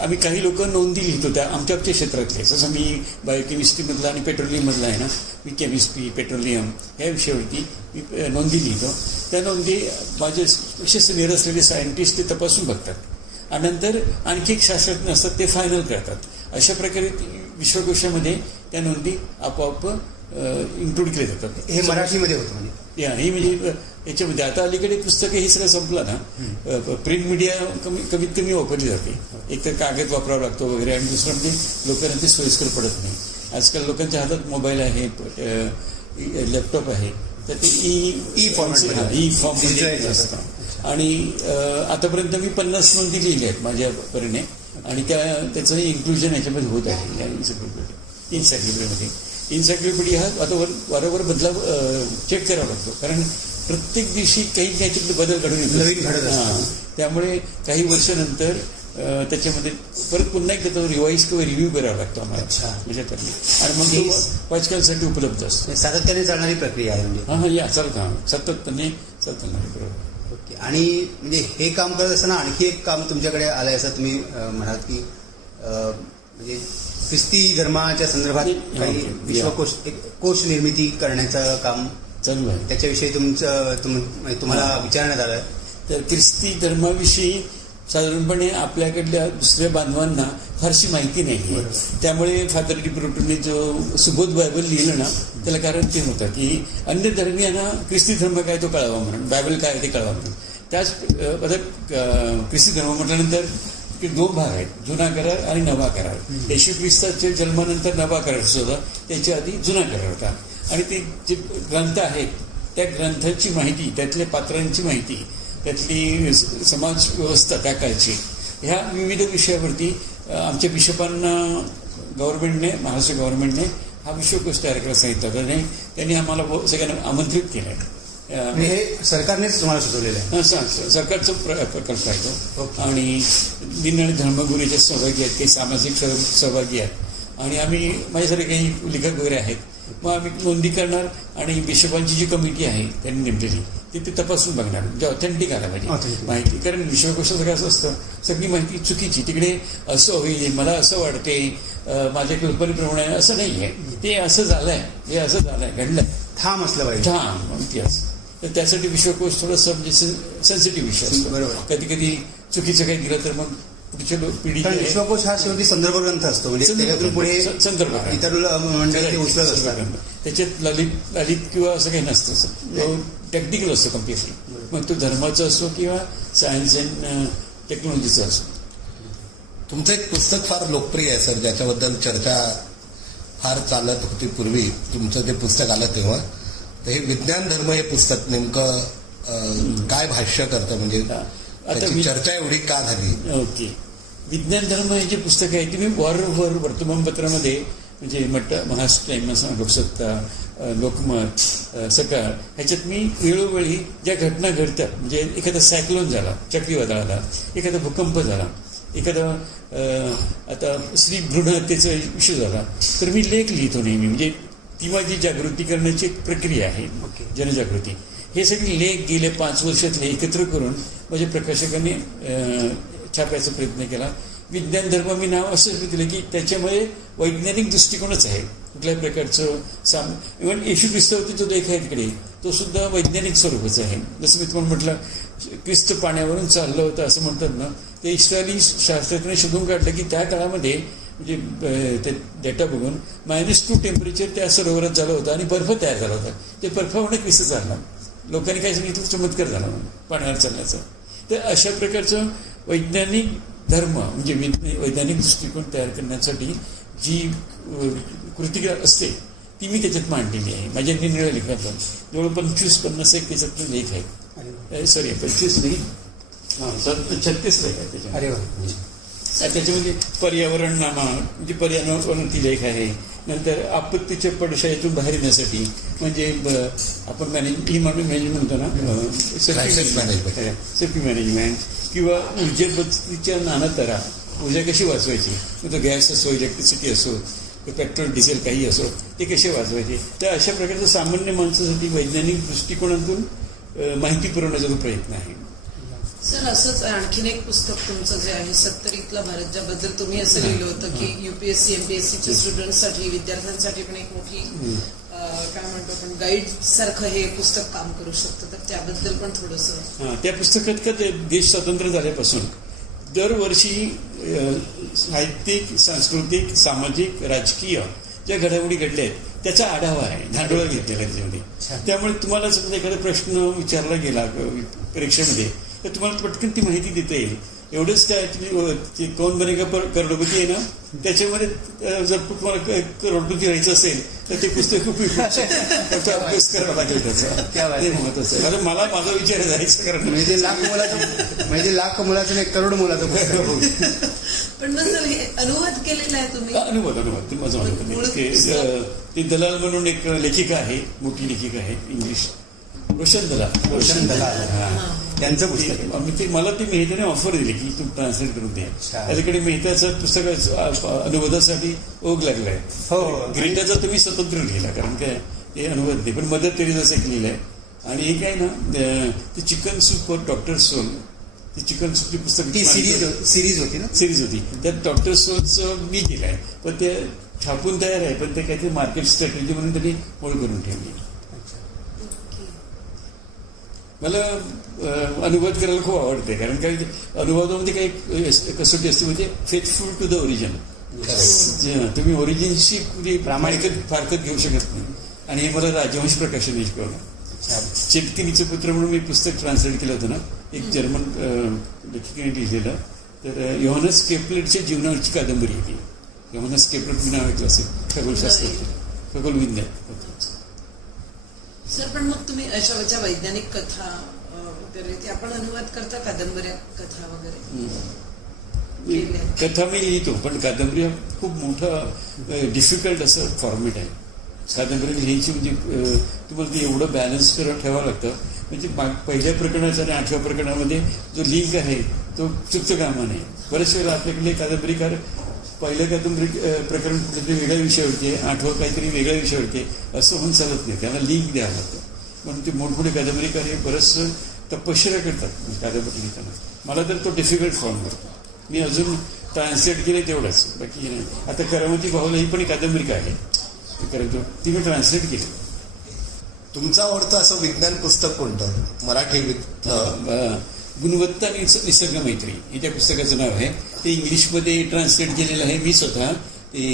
आम्ही काही लोक नोंदी लिहितो त्या आमच्या क्षेत्रातले, जसं मी बायोकेमिस्ट्रीमधला आणि पेट्रोलियममधला आहे ना, मी केमिस्ट्री पेट्रोलियम ह्या विषयावरती मी नोंदी लिहितो. त्या नोंदी माझे विशेष निर असलेले सायंटिस्ट ते तपासून बघतात आणि नंतर आणखी एक शास्त्रज्ञ असतात ते फायनल करतात. अशा प्रकारे विश्वकोशामध्ये त्या नोंदी आपोआप इन्क्लूड केले जातात. हे मराठीमध्ये होतं म्हणजे हे म्हणजे याच्यामध्ये आता अलीकडे पुस्तकं हे सगळं संपलं ना, प्रिंट मीडिया कमीत कमी वापरली जाते. एक तर कागद वापरावा लागतो वगैरे, आणि दुसरं म्हणजे लोकांना ते सोयीस्कर पडत नाही. आजकाल लोकांच्या हातात मोबाईल आहे, लॅपटॉप आहे, तर ते ई फॉर्म असतं. आणि आतापर्यंत मी 50 नोंदी लिहिल्या आहेत माझ्या परीने, आणि त्याचं इन्क्लुजन याच्यामध्ये होत आहे या इन्सायक्लोपीडियामध्ये. इन्सायक्लोपीडिया हा आता वारंवार बदलाव चेक करावा लागतो, कारण प्रत्येक दिवशी काही बदल घडून येतो, नवीन घडत असतो. त्यामुळे काही वर्षानंतर त्याच्यामध्ये परत पुन्हा एकदा तो रिवाईज किंवा रिव्ह्यू करावा लागतो आम्हाला त्याच्यातली, आणि मग तो वाचकांसाठी उपलब्ध असतो. सातत्याने चालणारी प्रक्रिया आहे म्हणजे. या सातत्याने चालणारी बरोबर. ओके. आणि म्हणजे हे काम करत असताना आणखी एक काम तुमच्याकडे आलंय असं तुम्ही म्हणाल की म्हणजे ख्रिस्ती धर्माच्या संदर्भात काही विश्वकोश कोश निर्मिती करण्याचं काम चालू आहे, त्याच्याविषयी तुम्हाला विचारण्यात आलं. तर ख्रिस्ती धर्माविषयी साधारणपणे आपल्याकडल्या दुसऱ्या बांधवांना फारशी माहिती नाही, त्यामुळे फादर डी ब्रुटोने जो सुबोध बायबल लिहिलं ना, त्याला कारण ते होतं की अन्य धर्मियांना ख्रिस्ती धर्म काय तो कळावा म्हणून, बायबल काय ते कळावा म्हणून. त्याच आता ख्रिस्ती धर्म म्हटल्यानंतर 2 भाग आहेत, जुना करार आणि नवा करार. येशू ख्रिस्ताच्या जन्मानंतर नवा करार सुद्धा, त्याच्या आधी जुना करार होता. आणि ते जे ग्रंथ आहेत त्या ग्रंथाची माहिती, त्यातल्या पात्रांची माहिती, त्यातली समाज व्यवस्था त्या काळची, ह्या विविध विषयावरती आमच्या बिशपांना गव्हर्नमेंटने, महाराष्ट्र गव्हर्नमेंटने हा विश्वकोश तयार करायला सांगितलं. त्यांनी आम्हाला सगळ्यांना आमंत्रित केलं आहे. हे सरकारनेच तुम्हाला सुचवलेलं आहे? सरकारचा प्रकल्प आहे तो. आणि दिन आणि धर्मगुरूचे सहभागी आहेत, काही सामाजिक सहभागी आहेत, आणि आम्ही माझ्यासारखे काही लेखक वगैरे आहेत. मग आम्ही नोंदी करणार आणि बिशपांची जी कमिटी आहे त्यांनी नेमलेली ते तपासून बघणार, म्हणजे ऑथेंटिक आला पाहिजे माहिती. कारण विश्वकोशाचं काय असं असतं, सगळी माहिती चुकीची, तिकडे असं होईल, मला असं वाटते, माझ्या कल्पनेप्रमाणे, असं नाही आहे. ते असं झालंय, हे असं झालंय, घडलंय, ठाम असलं पाहिजे, ठाम इतिहास. तर त्यासाठी विश्वकोश थोडंसं म्हणजे सेन्सिटिव्ह विषय असतो. बरोबर. कधी कधी चुकीचं काही दिलं तर मग पुढच्या पिढी. विश्वकोश हा शेवटी संदर्भ ग्रंथ असतो, म्हणजे त्याच्यातून पुढे संदर्भ इतर मंडळी उचलत असतात. त्याच्यात ललित किंवा असं काही नसतं, टेक्निकल असतं कम्प्लिटली. मग तो धर्माचा असो किंवा सायन्स अँड टेक्नॉलॉजीचा असो. तुमचं एक पुस्तक फार लोकप्रिय आहे सर, ज्याच्याबद्दल चर्चा फार चालत होती पूर्वी. तुमचं ते पुस्तक आलं तेव्हा, तर हे विज्ञान धर्म हे पुस्तक नेमकं काय भाष्य करतं, म्हणजे त्याची चर्चा एवढी का झाली? ओके. विज्ञान धर्म हे जे पुस्तक आहे ते मी वारंवार वर्तमानपत्रामध्ये, म्हणजे महाराष्ट्र टाइम्स, लोकसत्ता, लोकमत, सकाळ, ह्याच्यात मी वेळोवेळी ज्या घटना घडतात, म्हणजे एखादा सायक्लोन झाला, चक्रीवादळ आला, एखादा भूकंप झाला, एखादा आता स्त्री भ्रूण हत्येचा विषय झाला, तर मी लेख लिहितो नेहमी. म्हणजे ती माझी जागृती करण्याची एक प्रक्रिया आहे, जनजागृती. हे सगळे लेख गेले 5 वर्षातले एकत्र करून माझ्या प्रकाशकांनी छापायचा प्रयत्न केला. विज्ञान धर्म मी नाव असं दिलं की त्याच्यामध्ये वैज्ञानिक दृष्टिकोनच आहे. कुठल्याही प्रकारचं इव्हन येशू ख्रिस्तावरती जो लेख आहे तिकडे, तो सुद्धा वैज्ञानिक स्वरूपाचा आहे. जसं मी तुम्हाला म्हटलं, ख्रिस्त पाण्यावरून चाललं होतं असं म्हणतात ना, ते इस्रायली शास्त्रज्ञांनी शोधून काढलं की त्या काळामध्ये, म्हणजे ते डेटा बघून, -2 टेम्परेचर त्या सरोवरात झालं होतं आणि बर्फ तयार झाला होता. ते बर्फामुळे ख्रिस्त चालला. लोकांनी काय सांगितलं, चमत्कार झाला पाण्यावर चालण्याचा. तर अशा प्रकारचं वैज्ञानिक धर्म, म्हणजे वैज्ञानिक दृष्टिकोन तयार करण्यासाठी जी कृती असते ती मी त्याच्यात मांडलेली आहे. माझ्या निरनिराळ्या लेखातून जवळ 25-50 एक त्याच्यातून लेख आहे. सॉरी, 25 नाही, 36 लेख आहे त्याच्यात. त्याच्यामध्ये पर्यावरणनामा, म्हणजे पर्यावरणावरती लेख आहे. नंतर आपत्तीच्या पडसायातून बाहेर येण्यासाठी, म्हणजे आपण मॅनेजमेंट म्हणतो ना, सेफ्टी मॅनेजमेंट, किंवा ऊर्जेबद्दलच्या नाना तऱ्हा, ऊर्जा कशी वाचवायची, मग तो गॅस असो, इलेक्ट्रिसिटी असो, पेट्रोल डिझेल काही असो, ते कसे वाचवायचे. तर अशा प्रकारचं सामान्य माणसासाठी वैज्ञानिक दृष्टिकोनातून माहिती पुरवण्याचा तो प्रयत्न आहे. सर, असंच आणखीन एक पुस्तक तुमचं जे आहे 70ला भारत, ज्याबद्दल तुम्ही असं लिहिलं होतं की UPSC MPSCच्या स्टुडंटसाठी, विद्यार्थ्यांसाठी पण एक मोठी काय म्हणतो आपण, गाईड सारखं हे पुस्तक काम करू शकतं. तर त्याबद्दल पण थोडंसं. त्या पुस्तकात का देश स्वतंत्र झाल्यापासून दरवर्षी साहित्यिक, सांस्कृतिक, सामाजिक, राजकीय ज्या घडामोडी घडल्या आहेत त्याचा आढावा आहे, धांडोळा घेतलेला आहे त्याच्यामध्ये. त्यामुळे तुम्हाला समजा एखादा प्रश्न विचारला गेला परीक्षेमध्ये, तर तुम्हाला पटकन ती माहिती देता येईल. एवढंच त्या कौन बनेगा करोडपती आहे ना, त्याच्यामध्ये जर तुम्हाला करोडपती व्हायचं असेल तर ते पुस्तक खूप अभ्यास करावा लागेल त्याचा. ते महत्वाचं आहे. कारण मला माझा विचार जायचं, कारण म्हणजे लाख मुलाचं 1 करोड मुलाचं पुस्तक. पण मग सर, हे अनुवाद केलेला आहे तुम्ही? अनुवाद ते माझं अनुवाद. ते दलाल म्हणून एक लेखिका आहे, मोठी लेखिका आहे, इंग्लिश, रोशन दलाल, त्यांचं पुस्तक. मला ती मेहताने ऑफर दिली की तू ट्रान्सलेट करून दे. त्याच्याकडे मेहताचं पुस्तक अनुवादासाठी ओघ लागलाय. ग्रीटाचा तुम्ही स्वतंत्र लिहिला, कारण काय ते अनुवाद नाही, पण मदर तेरेसाचं एक लिहिलंय. आणि एक आहे ना, ते chicken soup for doctor soul, ती चिकन सूपची पुस्तक सिरीज होती ना, सिरीज होती. त्यात डॉक्टर सोलचं मी केलंय, पण ते छापून तयार आहे, पण ते काहीतरी मार्केट स्ट्रॅटेजी म्हणून त्यांनी मोड करून ठेवली. मला अनुवाद करायला खूप आवडते, कारण काही अनुवादामध्ये काही कसोटी असते, म्हणजे फेथफुल टू द ओरिजिन. तुम्ही ओरिजिनशी प्रामाणिकत फारकत घेऊ शकत नाही. आणि हे मला राजवंश प्रकाशनाने शिकवलं. शेतकरीचं पुत्र म्हणून मी पुस्तक ट्रान्सलेट केलं होतं ना, एक जर्मन लेखिकेने लिहिलेलं. तर योहानस केपलरच्या जीवनावरची कादंबरी आहे ती. योहानस केपलर मी नाव ऐकलं असेल, खगोलशास्त्र, खगोलविज्ञान. सर, पण मग तुम्ही अशा वैज्ञानिक कथा वगैरे ते आपण अनुवाद करता, कादंबऱ्या, कथा वगैरे? कथा मी लिहितो, पण कादंबरी खूप मोठं डिफिकल्ट असं फॉर्मेट आहे. कादंबरी लिहायची म्हणजे तुम्हाला ते एवढं बॅलन्स करत ठेवावं लागतं. म्हणजे पहिल्या प्रकरणाचा आणि 8व्या प्रकरणामध्ये जो लिंक आहे तो चुकतं कामा नये. बरेच वेळेला आपल्याकडे कादंबरीकार पहिल्या कादंबरी प्रकरण कुठेतरी वेगळ्या विषयावरती आहे, 8वं काहीतरी वेगळ्या विषयावरती आहे, असं होऊन चालत नाही. त्यांना लिंक द्यावं लागतं. म्हणून ते मोठमोठे कादंबरीकार हे बरंचसं तपश्चर्या करतात कादंबरी लिहिताना. मला तर तो डिफिकल्ट फॉर्म करतो. मी अजून ट्रान्सलेट केले तेवढंच, बाकी नाही. आता करामती बाहुला ही पण एक कादंबरी आहे, ती मी ट्रान्सलेट केली. तुमचं आवडतं असं विज्ञान पुस्तक कोणतं मराठी? गुणवत्ता आणि निसर्ग मैत्री हे त्या पुस्तकाचं नाव आहे. ते इंग्लिशमध्ये ट्रान्सलेट केलेलं आहे मी स्वतः. ते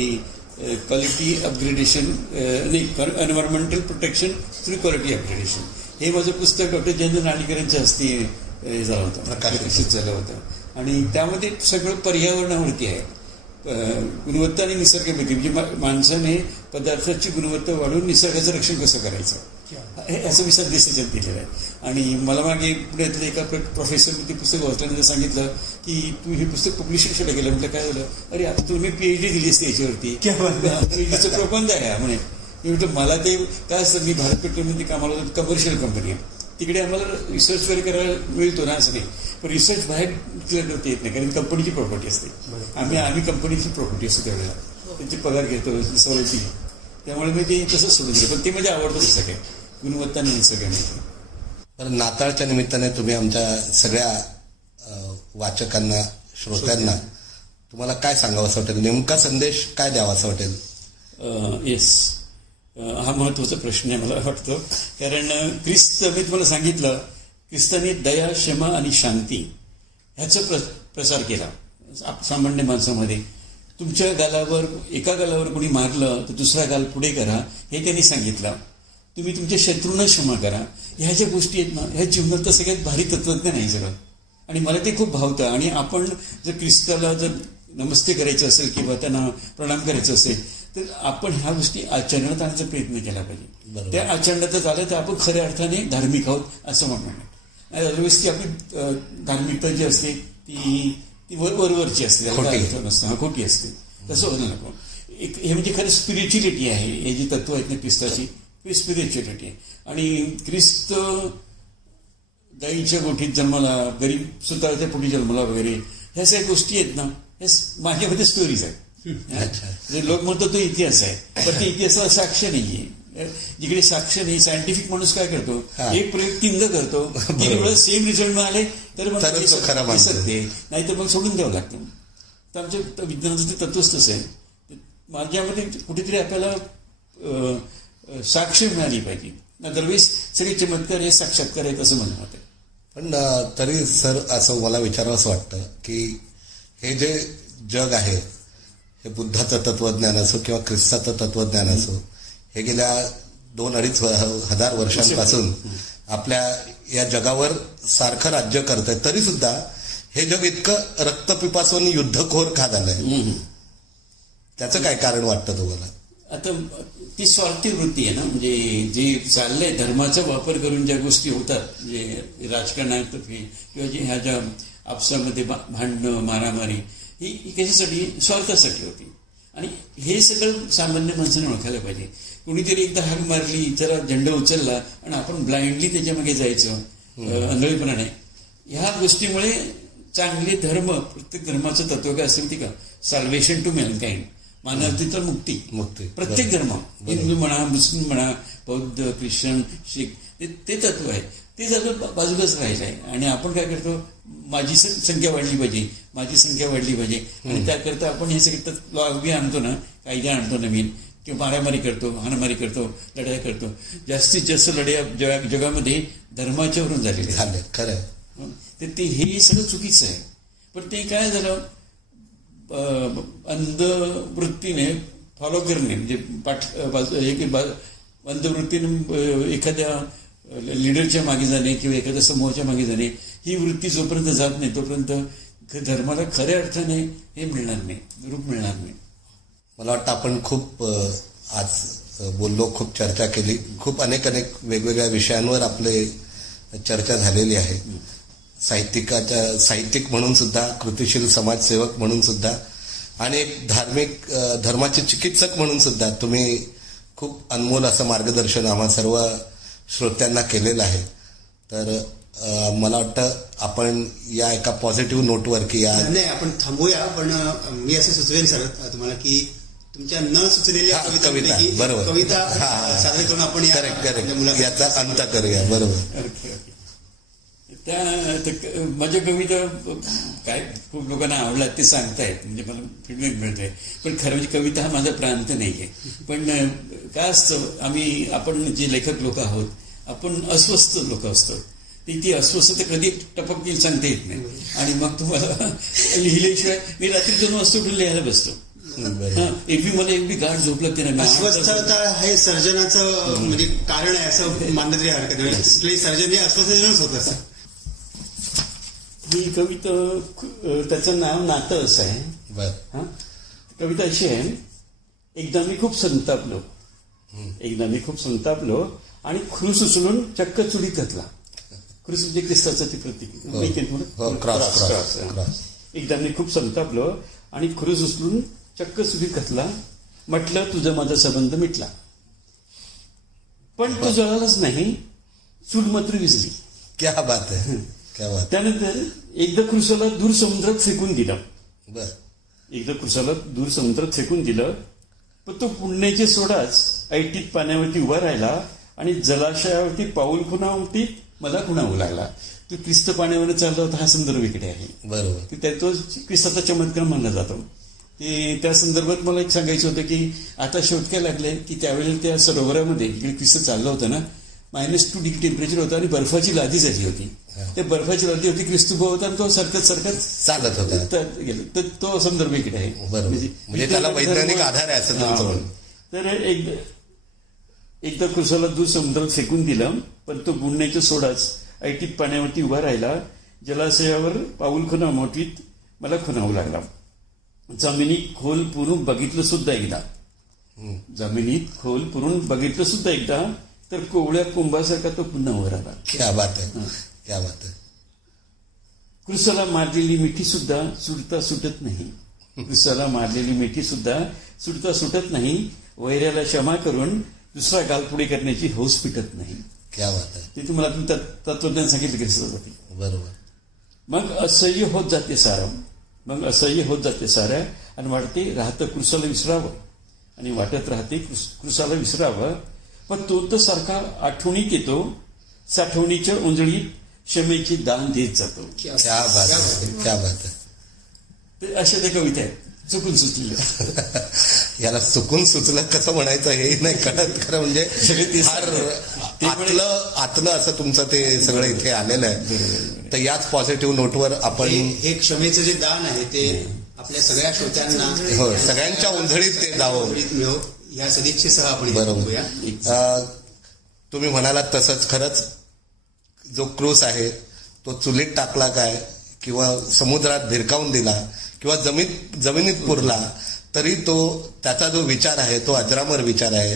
क्वालिटी अपग्रेडेशन नाही, environmental protection through quality upgradation हे माझं पुस्तक डॉक्टर जयंत नार्लिकरांच्या हस्ते झालं होतं, प्रकाशित झालं होतं. आणि त्यामध्ये सगळं पर्यावरणावरती आहे. गुणवत्ता आणि निसर्ग मैत्री म्हणजे माणसाने पदार्थाची गुणवत्ता वाढवून निसर्गाचं रक्षण कसं करायचं असं मी संदेश त्याच्यात दिलेला आहे. आणि मला मागे पुण्यातल्या एका प्रोफेसरने ते पुस्तक वाचल्यानंतर सांगितलं की तू हे पुस्तक पब्लिश कशाला केलं. म्हटलं काय झालं, अरे आता तुम्ही PhD दिली असते याच्यावरती, PhDचं प्रबंध आहे म्हणे. मी म्हटलं मला ते काय असतं, मी भारत पेट्रोलमध्ये कामाला होतो, कमर्शियल कंपनी आहे, तिकडे आम्हाला रिसर्च वगैरे करायला मिळतो ना, असं नाही. पण रिसर्च बाहेर येत नाही कारण कंपनीची प्रॉपर्टी असते. आम्ही कंपनीची प्रॉपर्टी असते त्यावेळेला, त्यांची पगार घेतो, सवलती. त्यामुळे मी ते तसंच सोडून दिलं. पण ते म्हणजे आवडतं पुस्तक आहे, गुणवत्ता आणि निसर्ग मैत्री. तर नाताळच्या निमित्ताने तुम्ही आमच्या सगळ्या वाचकांना, श्रोत्यांना तुम्हाला काय सांगावं असं वाटेल, नेमका संदेश काय द्यावा असं वाटेल? येस, हा महत्वाचा प्रश्न आहे मला वाटतो. कारण ख्रिस्त, मी तुम्हाला सांगितलं, ख्रिस्ताने दया, क्षमा आणि शांती ह्याचा प्रसार केला सामान्य माणसामध्ये. तुमच्या गालावर, एका गालावर कोणी मारलं तर दुसरा गाल पुढे करा हे त्यांनी सांगितलं. तुम्ही तुमच्या शत्रूंना क्षमा करा. ह्या ज्या गोष्टी आहेत ना, ह्या जीवनात सगळ्यात भारी तत्वज्ञान आहे सगळं. आणि मला ते खूप भावतं. आणि आपण जर ख्रिस्ताला जर नमस्ते करायचं असेल किंवा त्यांना प्रणाम करायचं असेल तर आपण ह्या गोष्टी आचरणात आणण्याचा प्रयत्न केला पाहिजे. त्या आचरणातच आलं तर आपण खऱ्या अर्थाने धार्मिक आहोत असं म्हणणं. अदरवाईज ती आपली धार्मिकता जी असते ती वरवरची असते, खोटी असते. तसं होणं नको. हे म्हणजे खरं स्पिरिच्युअलिटी आहे. हे जी तत्व आहेत ना ख्रिस्ताची, स्पिरिच्युअलिटी आहे. आणि ख्रिस्त गाईच्या गोठीत जन्माला, गरीब सुताराच्या पोटी जन्माला वगैरे ह्या सगळ्या गोष्टी आहेत ना, ह्या माझ्यामध्ये स्टोरीज आहेत. लोक म्हणतो तो इतिहास आहे, पण ते इतिहासाला साक्ष नाहीये. जिकडे साक्ष नाही, सायंटिफिक माणूस काय करतो, एक प्रयोग 3दा करतो, 3 वेळा सेम रिझल्ट मिळाले तर सत्य, नाही तर मग सोडून द्यावं लागतं. तर आमच्या विज्ञानाचं ते तत्वच तसं आहे. माझ्यामध्ये कुठेतरी आपल्याला साक्ष मिळाली पाहिजे. अदरवाईज सगळे चमत्कार हे साक्षात्कार आहेत असं मला वाटतं. पण तरी सर असं मला विचारावं असं वाटतं की हे जे जग आहे, हे बुद्धाचं तत्वज्ञान असो किंवा ख्रिस्ताचं तत्वज्ञान असो, हे गेल्या 2-2.5 हजार वर्षांपासून आपल्या या जगावर सारखं राज्य करत आहे. तरी सुद्धा हे जग इतकं रक्तपिपासून युद्धखोर का झालंय? त्याचं काय कारण वाटतं तुम्हाला? आता ती स्वार्थी वृत्ती आहे ना. म्हणजे जे चाललंय, धर्माचा वापर करून ज्या गोष्टी होतात, म्हणजे राजकारणात किंवा जे ह्या ज्या आपसामध्ये भांडणं, मारामारी, ही कशासाठी? स्वार्थासाठी होती. आणि हे सगळं सामान्य माणसाने ओळखायला पाहिजे. कोणीतरी एकदा हाक मारली, जरा झेंडा उचलला आणि आपण ब्लाइंडली त्याच्यामागे जायचं आंधळेपणाने, ह्या गोष्टीमुळे चांगले धर्म, प्रत्येक धर्माचं तत्व काय असतं माहिती का? साल्वेशन टू मॅनकाइंड, मानवतेतर मुक्ती. प्रत्येक धर्म, हिंदू म्हणा, मुस्लिम म्हणा, बौद्ध, ख्रिश्चन, शीख, ते तत्व आहे. ते सगळं बाजूलाच राहिलं आहे. आणि आपण काय करतो, माझी संख्या वाढली पाहिजे, माझी संख्या वाढली पाहिजे, आणि त्याकरता आपण हे सगळे लॉ बी आणतो ना, कायदे आणतो नवीन, किंवा मारामारी करतो, हाणामारी करतो, लढाई करतो. जास्तीत जास्त लढाया जगामध्ये धर्माच्यावरून झालेले झाले. खरं तर ते हे सगळं चुकीचं आहे. पण ते काय झालं, अंधवृत्तीने फॉलो करणे, म्हणजे अंधवृत्तीने एखाद्या लिडरच्या मागे जाणे किंवा एखाद्या समूहाच्या मागे जाणे, ही वृत्ती जोपर्यंत जात नाही तोपर्यंत धर्माला खऱ्या अर्थाने हे मिळणार नाही, रूप मिळणार नाही. मला वाटतं आपण खूप आज बोललो, खूप चर्चा केली, खूप अनेक वेगवेगळ्या विषयांवर आपले चर्चा झालेली आहे. साहित्यिक म्हणून सुद्धा, कृतिशील समाजसेवक म्हणून सुद्धा, आणि एक धर्माचे चिकित्सक म्हणून सुद्धा तुम्ही खूप अनमोल असं मार्गदर्शन आम्हा सर्व श्रोत्यांना केलेलं आहे. तर मला वाटतं आपण या एका पॉझिटिव्ह नोटवर की या नाही आपण थांबूया, पण मी असं सुचवेन सर तुम्हाला की तुमच्या न सुचलेल्या कविता बरोबर कविता सादर करून आपण याचा अंत करूया. बरोबर. त्या माझ्या कविता काय खूप लोकांना आवडल्या ते सांगतायत, म्हणजे मला फीडबॅक मिळतोय. पण खरं म्हणजे कविता हा माझा प्रांत नाहीये. पण काय असतं, आपण जे लेखक लोक आहोत, आपण अस्वस्थ लोक असतो. ती अस्वस्थता कधी टपकतील सांगता येत नाही. आणि मग तुम्हाला लिहिल्याशिवाय मी रात्री 2 वाजता उठून लिहायला बसतो. एरवी मला एवढी गाठ झोप लागते ना. अस्वस्थता हे सर्जनाचं म्हणजे कारण आहे असं मानलं तरी हरकत नाही. सर्जन हे अस्वस्थतेनंच होत असतं. ही कविता त्याचं नाव नातं असं आहे. कविता अशी आहे, एकदा मी खूप संतापलो आणि क्रूस उचलून चक्क चुलीत घातला. क्रूस म्हणजे ख्रिस्ताचं ते प्रतीक. एकदा मी खूप संतापलो आणि क्रूस उचलून चक्क चुलीत घातला. म्हटलं तुझा माझा संबंध मिटला, पण तो जळालाच नाही, चूल मात्र विजली. क्या बात आहे. त्यानंतर एकदा क्रुसाला दूर समुद्रात फेकून दिलं. पण तो पुण्याचे सोडाच ऐटीत पाण्यावरती उभा राहिला आणि जलाशयावरती पाऊल खुणावती मला खुणावू लागला. तो ख्रिस्त पाण्यावर चालला होता हा संदर्भ इकडे आहे. बरोबर. तो ख्रिस्ताचा चमत्कार मानला जातो. ते त्या संदर्भात मला एक सांगायचं होतं की आता शेवट काय लागलंय की त्यावेळेला त्या सरोवरामध्ये इकडे ख्रिस्त चाललं होतं ना, -2 डिग्री टेम्परेचर होतं आणि बर्फाची लादी झाली होती. त्या बर्फाची लादी होती, ख्रिस्त उभा होता आणि तो सरकत चालत होता गेला. तर तो संदर्भ इकडे आहे. म्हणजे त्याला वैज्ञानिक आधार आहे असं. तर एकदा क्रुसाला दूर समुद्रात फेकून दिलं, पण तो बुडण्याच्या सोडाच ऐटीत पाण्यावरती उभा राहिला. जलाशयावर पाऊल खुणावतीत मला खुणावू लागला. जमिनीत खोल पुरून बघितलं सुद्धा एकदा तर कोवळ्या कुंभासारखा तो पुन्हा वर आला. क्या बात आहे. क्रुसाला मारलेली मिठी सुद्धा सुटता सुटत नाही. वैऱ्याला क्षमा करून दुसरा गालपुढे करण्याची हौस पिटत नाही. क्या बात आहे. ते तुम्हाला तत्वज्ञान सांगितलं ख्रिस्तासाठी. बरोबर. मग असह्य होत जाते सारं आणि वाटते राहतं क्रुसाला विसरावं. पण तो तर सारखा आठवणीत येतो. साठवणीच्या उंजळीत क्षमेची दान देत जातो. क्या बात आहे. अशा त्या कविता आहेत चुकून सुचलेल्या. याला चुकून सुचलं कसं म्हणायचं हे नाही कळत. खरं म्हणजे आतलं असं तुमचं ते सगळं इथे आलेलं आहे. तर याच पॉझिटिव्ह नोटवर आपण हे क्षमेचं जे दान आहे ते आपल्या सगळ्या श्रोत्यांना सगळ्यांच्या उंजळीत ते जावं या सदिच्छेसह आपण. बरोबर. तुम्ही म्हणालात तसंच खरंच जो क्रूस आहे तो चुलीत टाकला काय किंवा समुद्रात भिरकावून दिला किंवा जमिनीत पुरला तरी तो त्याचा जो विचार आहे तो अजरामर विचार आहे.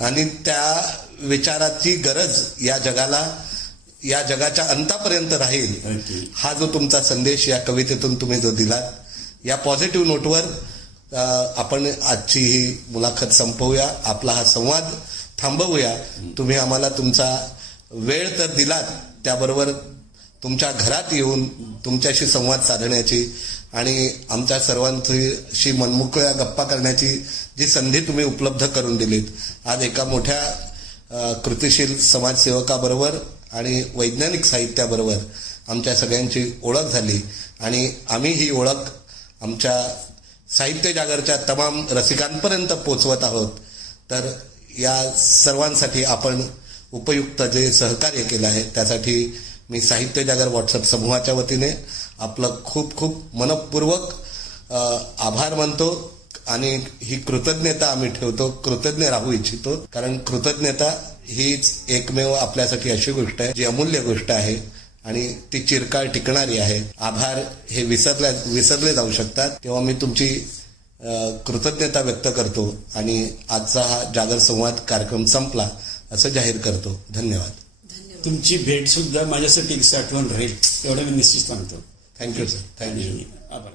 आणि त्या विचाराची गरज या जगाच्या अंतापर्यंत राहील. हा जो तुमचा संदेश या कवितेतून तुम्ही जो दिलात, या पॉझिटिव्ह नोटवर आपण आजची ही मुलाखत संपवूया. आपला हा संवाद थांबवूया. तुम्ही आम्हाला तुमचा वेळ तर दिलात, त्याबरोबर तुमच्या घरात येऊन तुमच्याशी संवाद साधण्याची आणि आमच्या सर्वांशी मनमोकळ्या गप्पा करण्याची जी संधी तुम्ही उपलब्ध करून दिलीत. आज एका मोठ्या कृतिशील समाजसेवकाबरोबर आणि वैज्ञानिक साहित्याबरोबर आमच्या सगळ्यांची ओळख झाली आणि आम्ही ही ओळख आमच्या साहित्य जागरच्या तमाम रसिकांपर्यंत पोचवत आहोत. तर या सर्वांसाठी आपण उपयुक्त जे सहकार्य केलं आहे त्यासाठी मी साहित्य जागर व्हॉट्सअप समूहाच्या वतीने आपलं खूप खूप मनपूर्वक आभार मानतो आणि ही कृतज्ञता आम्ही ठेवतो, कृतज्ञ राहू इच्छितो. कारण कृतज्ञता हीच एकमेव आपल्यासाठी अशी गोष्ट आहे जी अमूल्य गोष्ट आहे आणि ती चिरकाळ टिकणारी आहे. आभार हे विसरले जाऊ शकतात. तेव्हा मी तुमची कृतज्ञता व्यक्त करतो आणि आजचा हा जागर संवाद कार्यक्रम संपला असं जाहीर करतो. धन्यवाद. तुमची भेट सुद्धा माझ्यासाठी एक आठवण राहील एवढं मी निश्चित सांगतो. Thank you sir. थँक्यू. आभार.